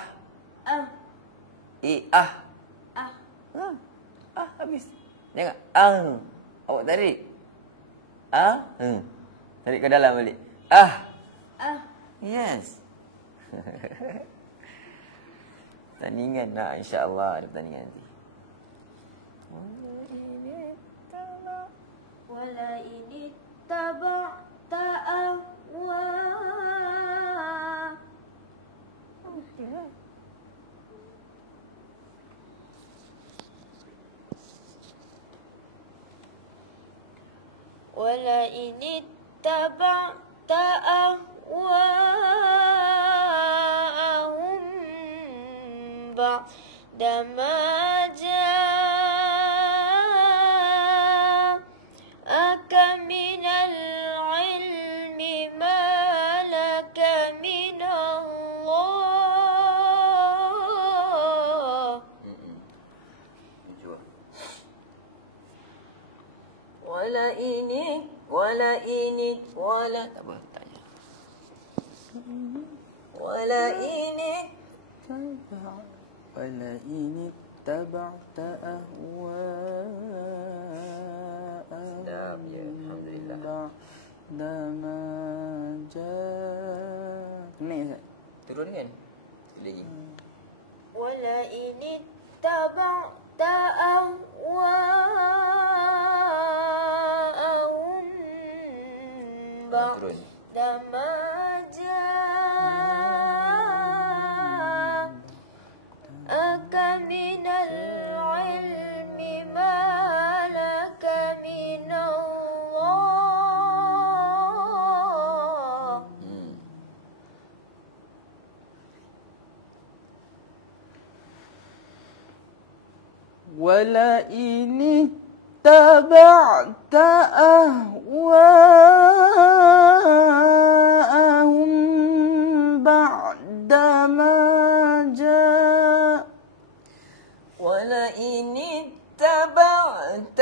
I'ah. أه Habis. Jangan Awak tarik. Tarik ke dalam balik. أه Yes. Tandingan nak insya-Allah ada pertandingan nanti. ولئن اتبعت أهواءهم ولئن اتبعت أهواءهم بعدما جاءك من العلم ما لك من الله Tak apa, tanya. ولئن اتبعت أهواءهم Sedap je, Alhamdulillah. بعدما جاءك. Ni Ustaz. Turunkan. Sekali lagi. ولئن اتبعت أهواءهم Turun. بعدما جاءك من العلم ما لك من الله ولئن اتبعت أهواءهم بعدما جاء ولئن اتبعت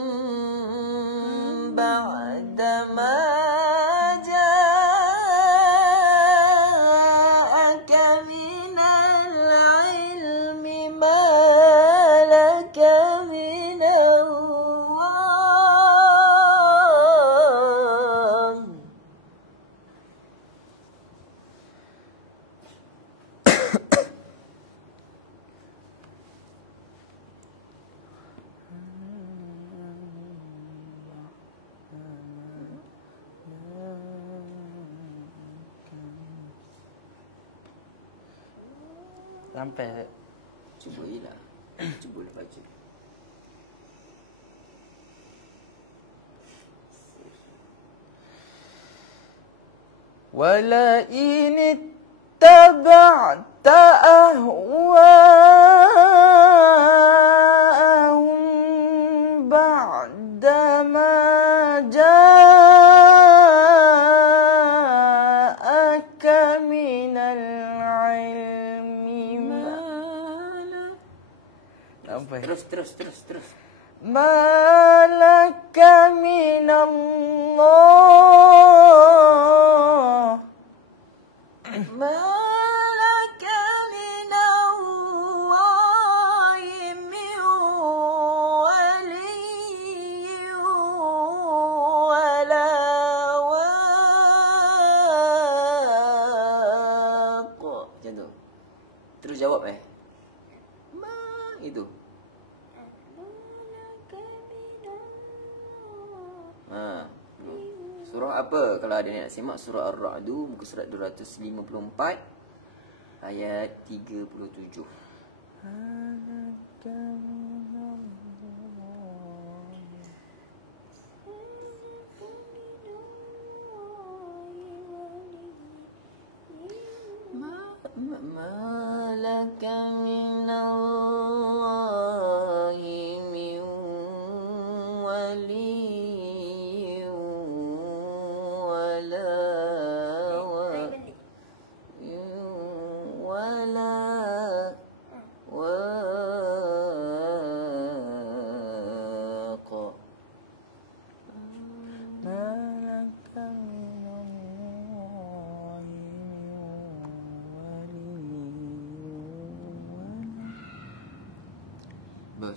أهواءهم بعدما جاءك من العلم ما لك من الله Sampai. Cuba je lah. Cubalah baca. ولئن اتبعت أهواءهم بعدما جاءك من العلم Terus, terus. ما لك من الله ما لك من الله من ولي ولا واق. Macam tu. Terus jawab itu. Surah apa? Kalau ada nak simak surah Ar-Ra'du, muka surat 254 ayat 37. ما لك من الله من ولي ولا واق.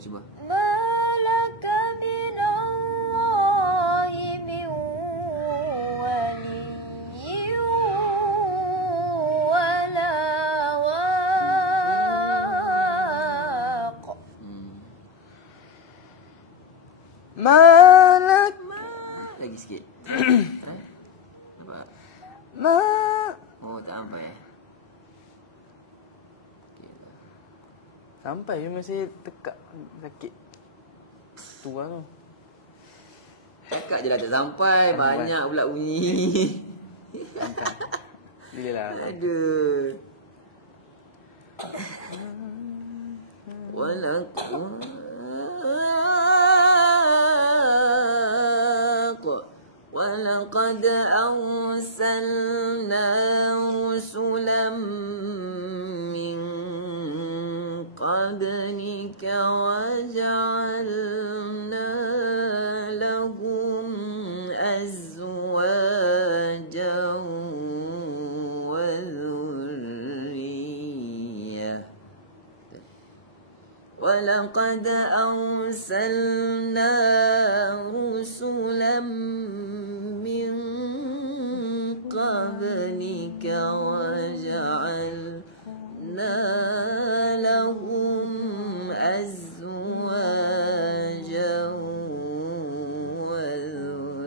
Coba. مالك من الله من ولي ولا واق. مالك Lagi sikit. Nampak? Oh, tak sampai Sampai je masih tekak sakit. Tu lah tu. Cakap je lah tak sampai. Banyak pula bunyi. Angkat. Bila lah. Aduh. ولقد أرسلنا رسلا من قبلك وجعلنا لهم أزواجا وذرية ولقد أرسلنا رسلا من قبلك وجعلنا لهم أزواجا وذرية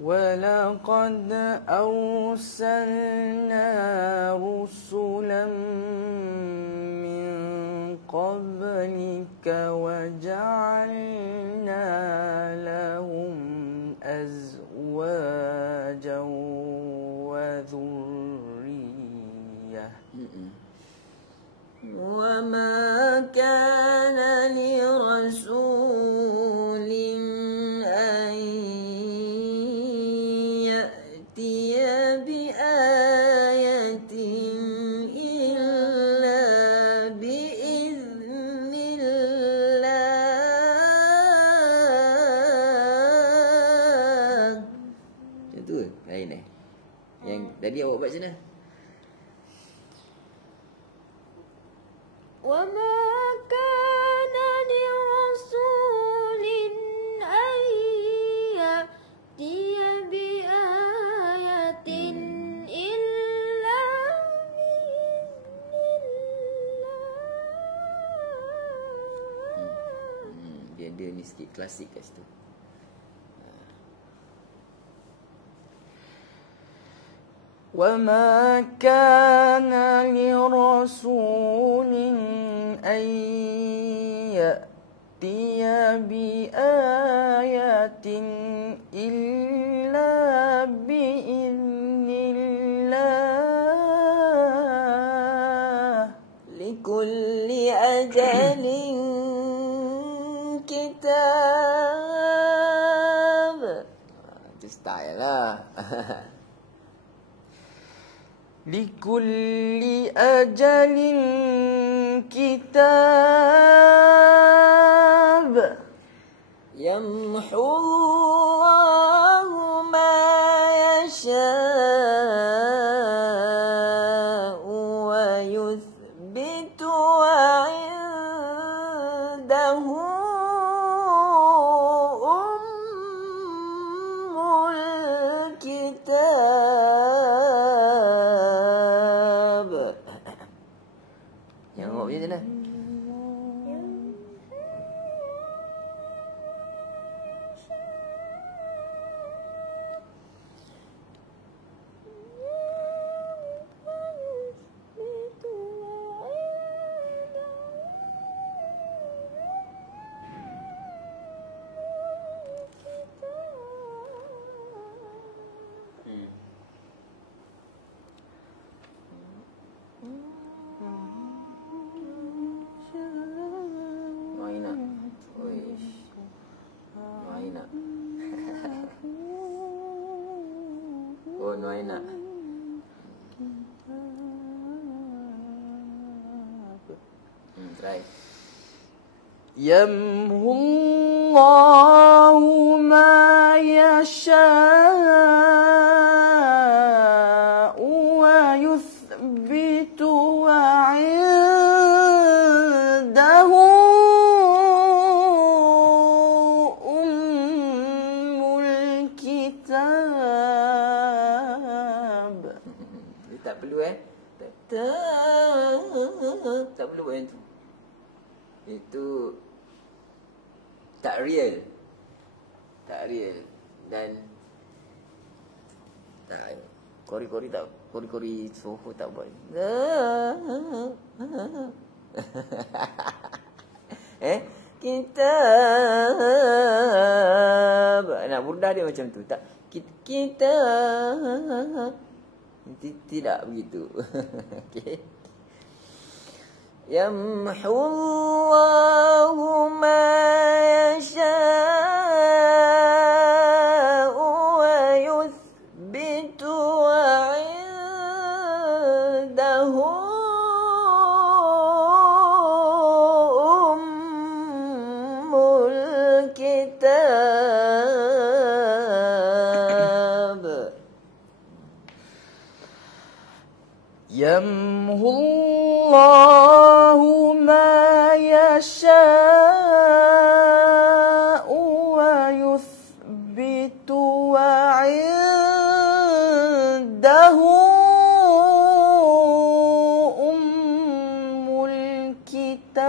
ولقد أرسلنا رسلا من قبلك وجعلنا لهم أزواجا وذرية وما كان لرسول أن يأتي بآية إلا بإذن الله. Macam tu ke? Lain Yang tadi awak buat macam mana? وما كان لرسول أن يأتي بآية إلا بإذن الله. Dia ada ni sikit klasik kat situ. وما كان لرسول أن يأتي بآية إلا بإذن الله لكل أجل كتاب. Itu style lah. لكل أجل كتاب يمحو الله ما يشاء ويثبت وعنده أم الكتاب. Yang awak punya mana? Main nak. Oish. Main nak. Oh, main nak. Try. يمحو الله ما يشاء ويثبت وعنده أم الكتاب. Dia tak perlu tak perlu buat yang tu. Itu tak real. Tak real. Dan tak Kori-kori tak, kori-kori soho tak buat. Kitab. Nak burdah dia macam tu. Tak. Kitab. Tidak begitu. Okey. Yamhullahu ma yasha'u wa yuthbitu wa 'indahu ummul kitab. Yamhullahu ma yasha'u wa yuthbitu wa 'indahu ummul kitab.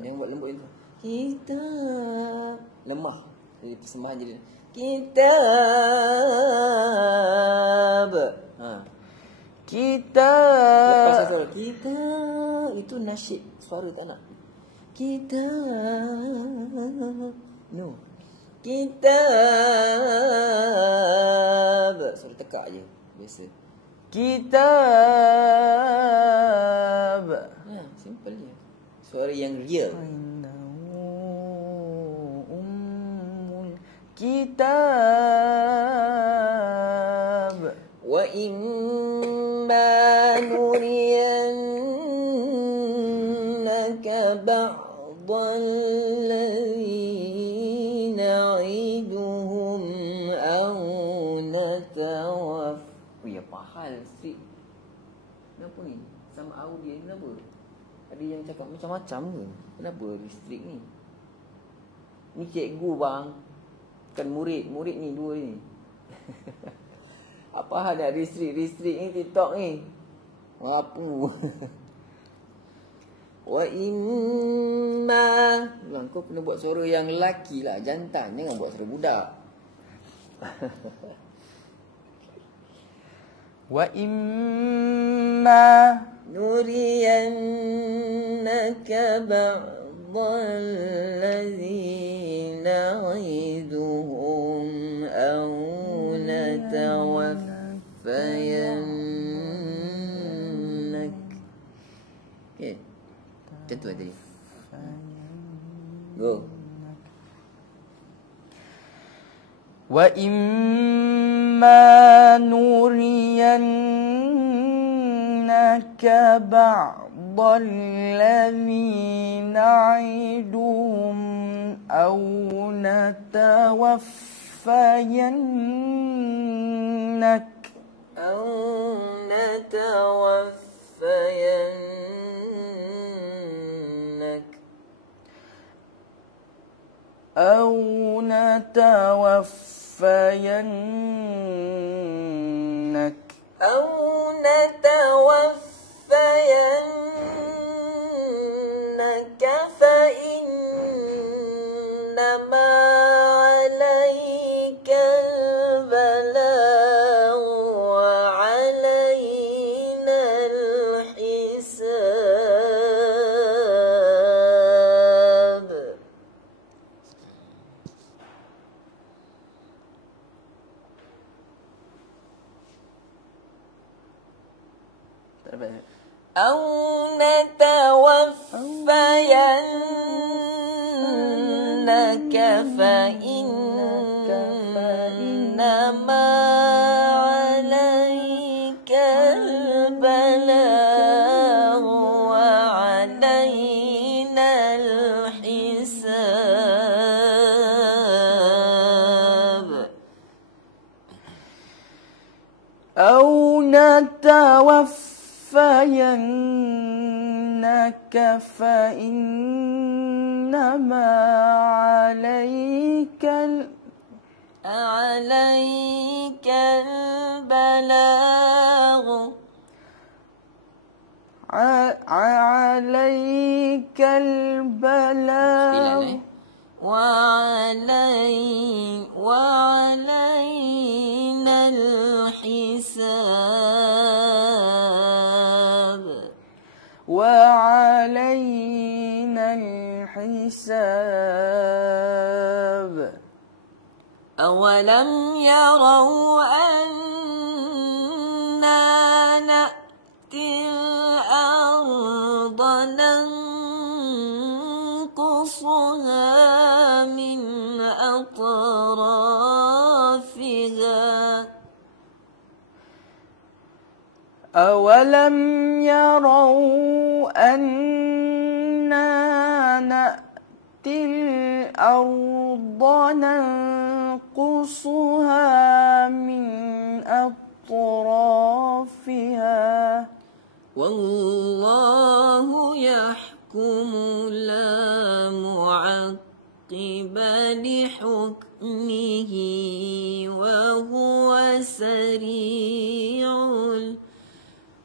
Yang buat lembut itu. Kitab. Lemah. Jadi persembahan jadi kitab. Kitab. Lepas suara kita itu nasyid, suara tak nak. Kita no. Kitab. Suara tekak je biasa. Kitab. Ya, simple je. Suara yang real. Ummul kitab. Wa imma nuriyannaka ba'dal ladzi na'iduhum aw natawaf. Oh ya, pahal strik. Kenapa ni? Sama audio ni kenapa? Ada yang cakap macam-macam ke? Kenapa strik ni? Ni cikgu bang. Kan murid ni dua ni. Apa hal nak restrict ni TikTok ni? Apa? Wa imma. Bang, kau kena buat suara yang lelaki lah, jantan. Jangan buat suara budak. Wa imma nuriyannaka ba'dal ladzi na'iduhum aw natawaffayannak. Okay. Macam tu tadi. Go. wa imma nuriyannaka ba'dal ladzi na'iduhum aw natawaffayannak أو نتوفينك فإنما عليك البلاغ وعلينا الحساب. أو نتوفينك فإنما عليك البلاغ وعلينا الحساب. أو نتوفينك فإنما عليك البلاغ عليك البلاغ وعلينا الحساب وعلينا الحساب أولم يروا أنا نأتي الأرض ننقصها من أطرافها أولم يروا أنا نأتي الأرض ننقصها من أطرافها والله يحكم لا معقب لحكمه وهو سريع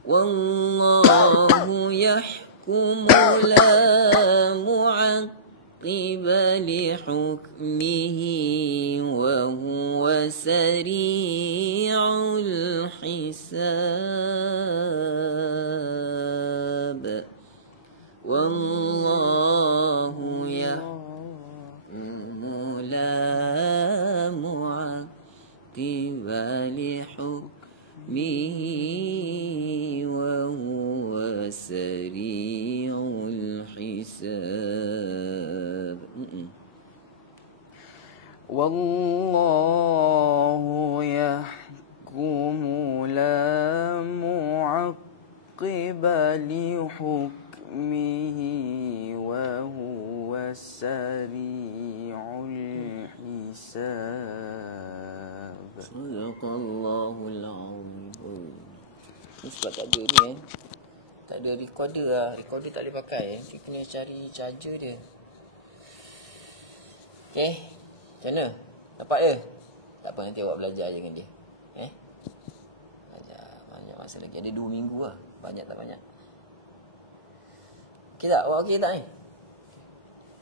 والله يحكم لا معقب لحكمه وهو سريع الحساب والله يحكم لا معقب لحكمه وهو سريع الحساب والله يحكم لا معقب لحكمه وهو سريع الحساب صدق الله العظيم. Ni sebab tak ada ni kan, tak ada recorder lah. Recorder tak boleh pakai nanti kena cari charger dia. Okay, macam mana? Dapat ke? Tak apa, nanti awak belajar je dengan dia. Banyak masa lagi. Ada 2 minggu lah. Banyak tak banyak. Okay tak? Awak okay tak ni?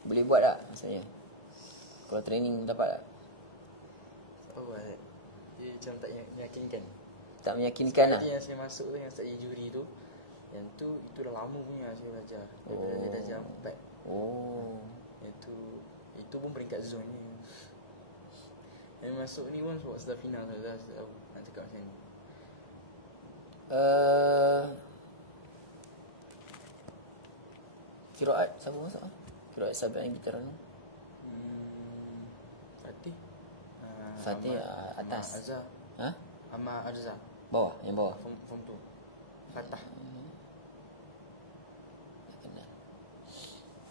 Boleh buat tak maksudnya? Kalau training dapat tak? Tak buat. Dia macam tak meyakinkan. Tak meyakinkan lah. Yang saya masuk tu, yang saya juri tu, yang tu, itu dah lama punya saya belajar. Daripada saya darjah 4. Oh. Itu pun peringkat zone ni. Yang masuk ni pun sebab sudah final dah tahu nak cakap macam ni. Qiraat siapa masuk? Qiraat Sabi yang kita rana. Fatih. Fatih atas. Azhar. Ha? Ahmad Azhar. Bawah, yang bawah. Form 2. Fatah. Tak kenal.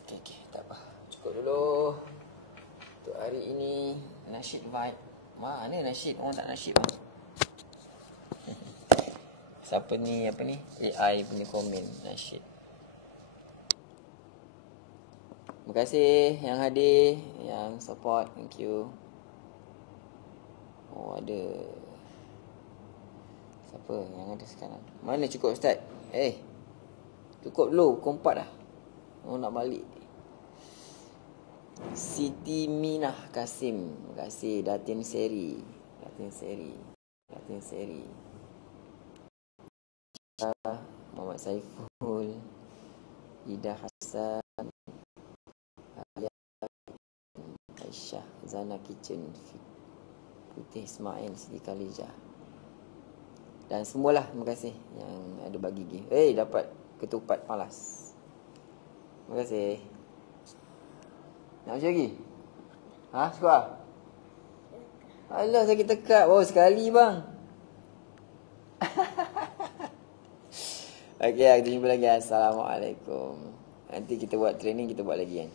Okey, tak apa. Cukup dulu. Untuk hari ini nasyid vibe. Mana nasyid? Orang tak nasyid bang. Siapa ni, apa ni? AI punya komen nasyid. Terima kasih yang hadir, yang support. Thank you. Oh, ada siapa yang ada sekarang? Mana cukup Ustaz? Cukup dulu, pukul 4 dah. Oh, nak balik. Siti Minah Kasim. Terima kasih. Datin Seri. Muhammad Saiful. Ida Hassan. Aisyah. Zana Kitchen. Putih Ismail. Siti Khalijah. Dan semualah, terima kasih yang ada bagi gift. Dapat ketupat malas. Terima kasih. Nak macam lagi? Suka? Alah, sakit tekak. Baru sekali bang. Okey, kita jumpa lagi. Assalamualaikum. Nanti kita buat training, kita buat lagi kan.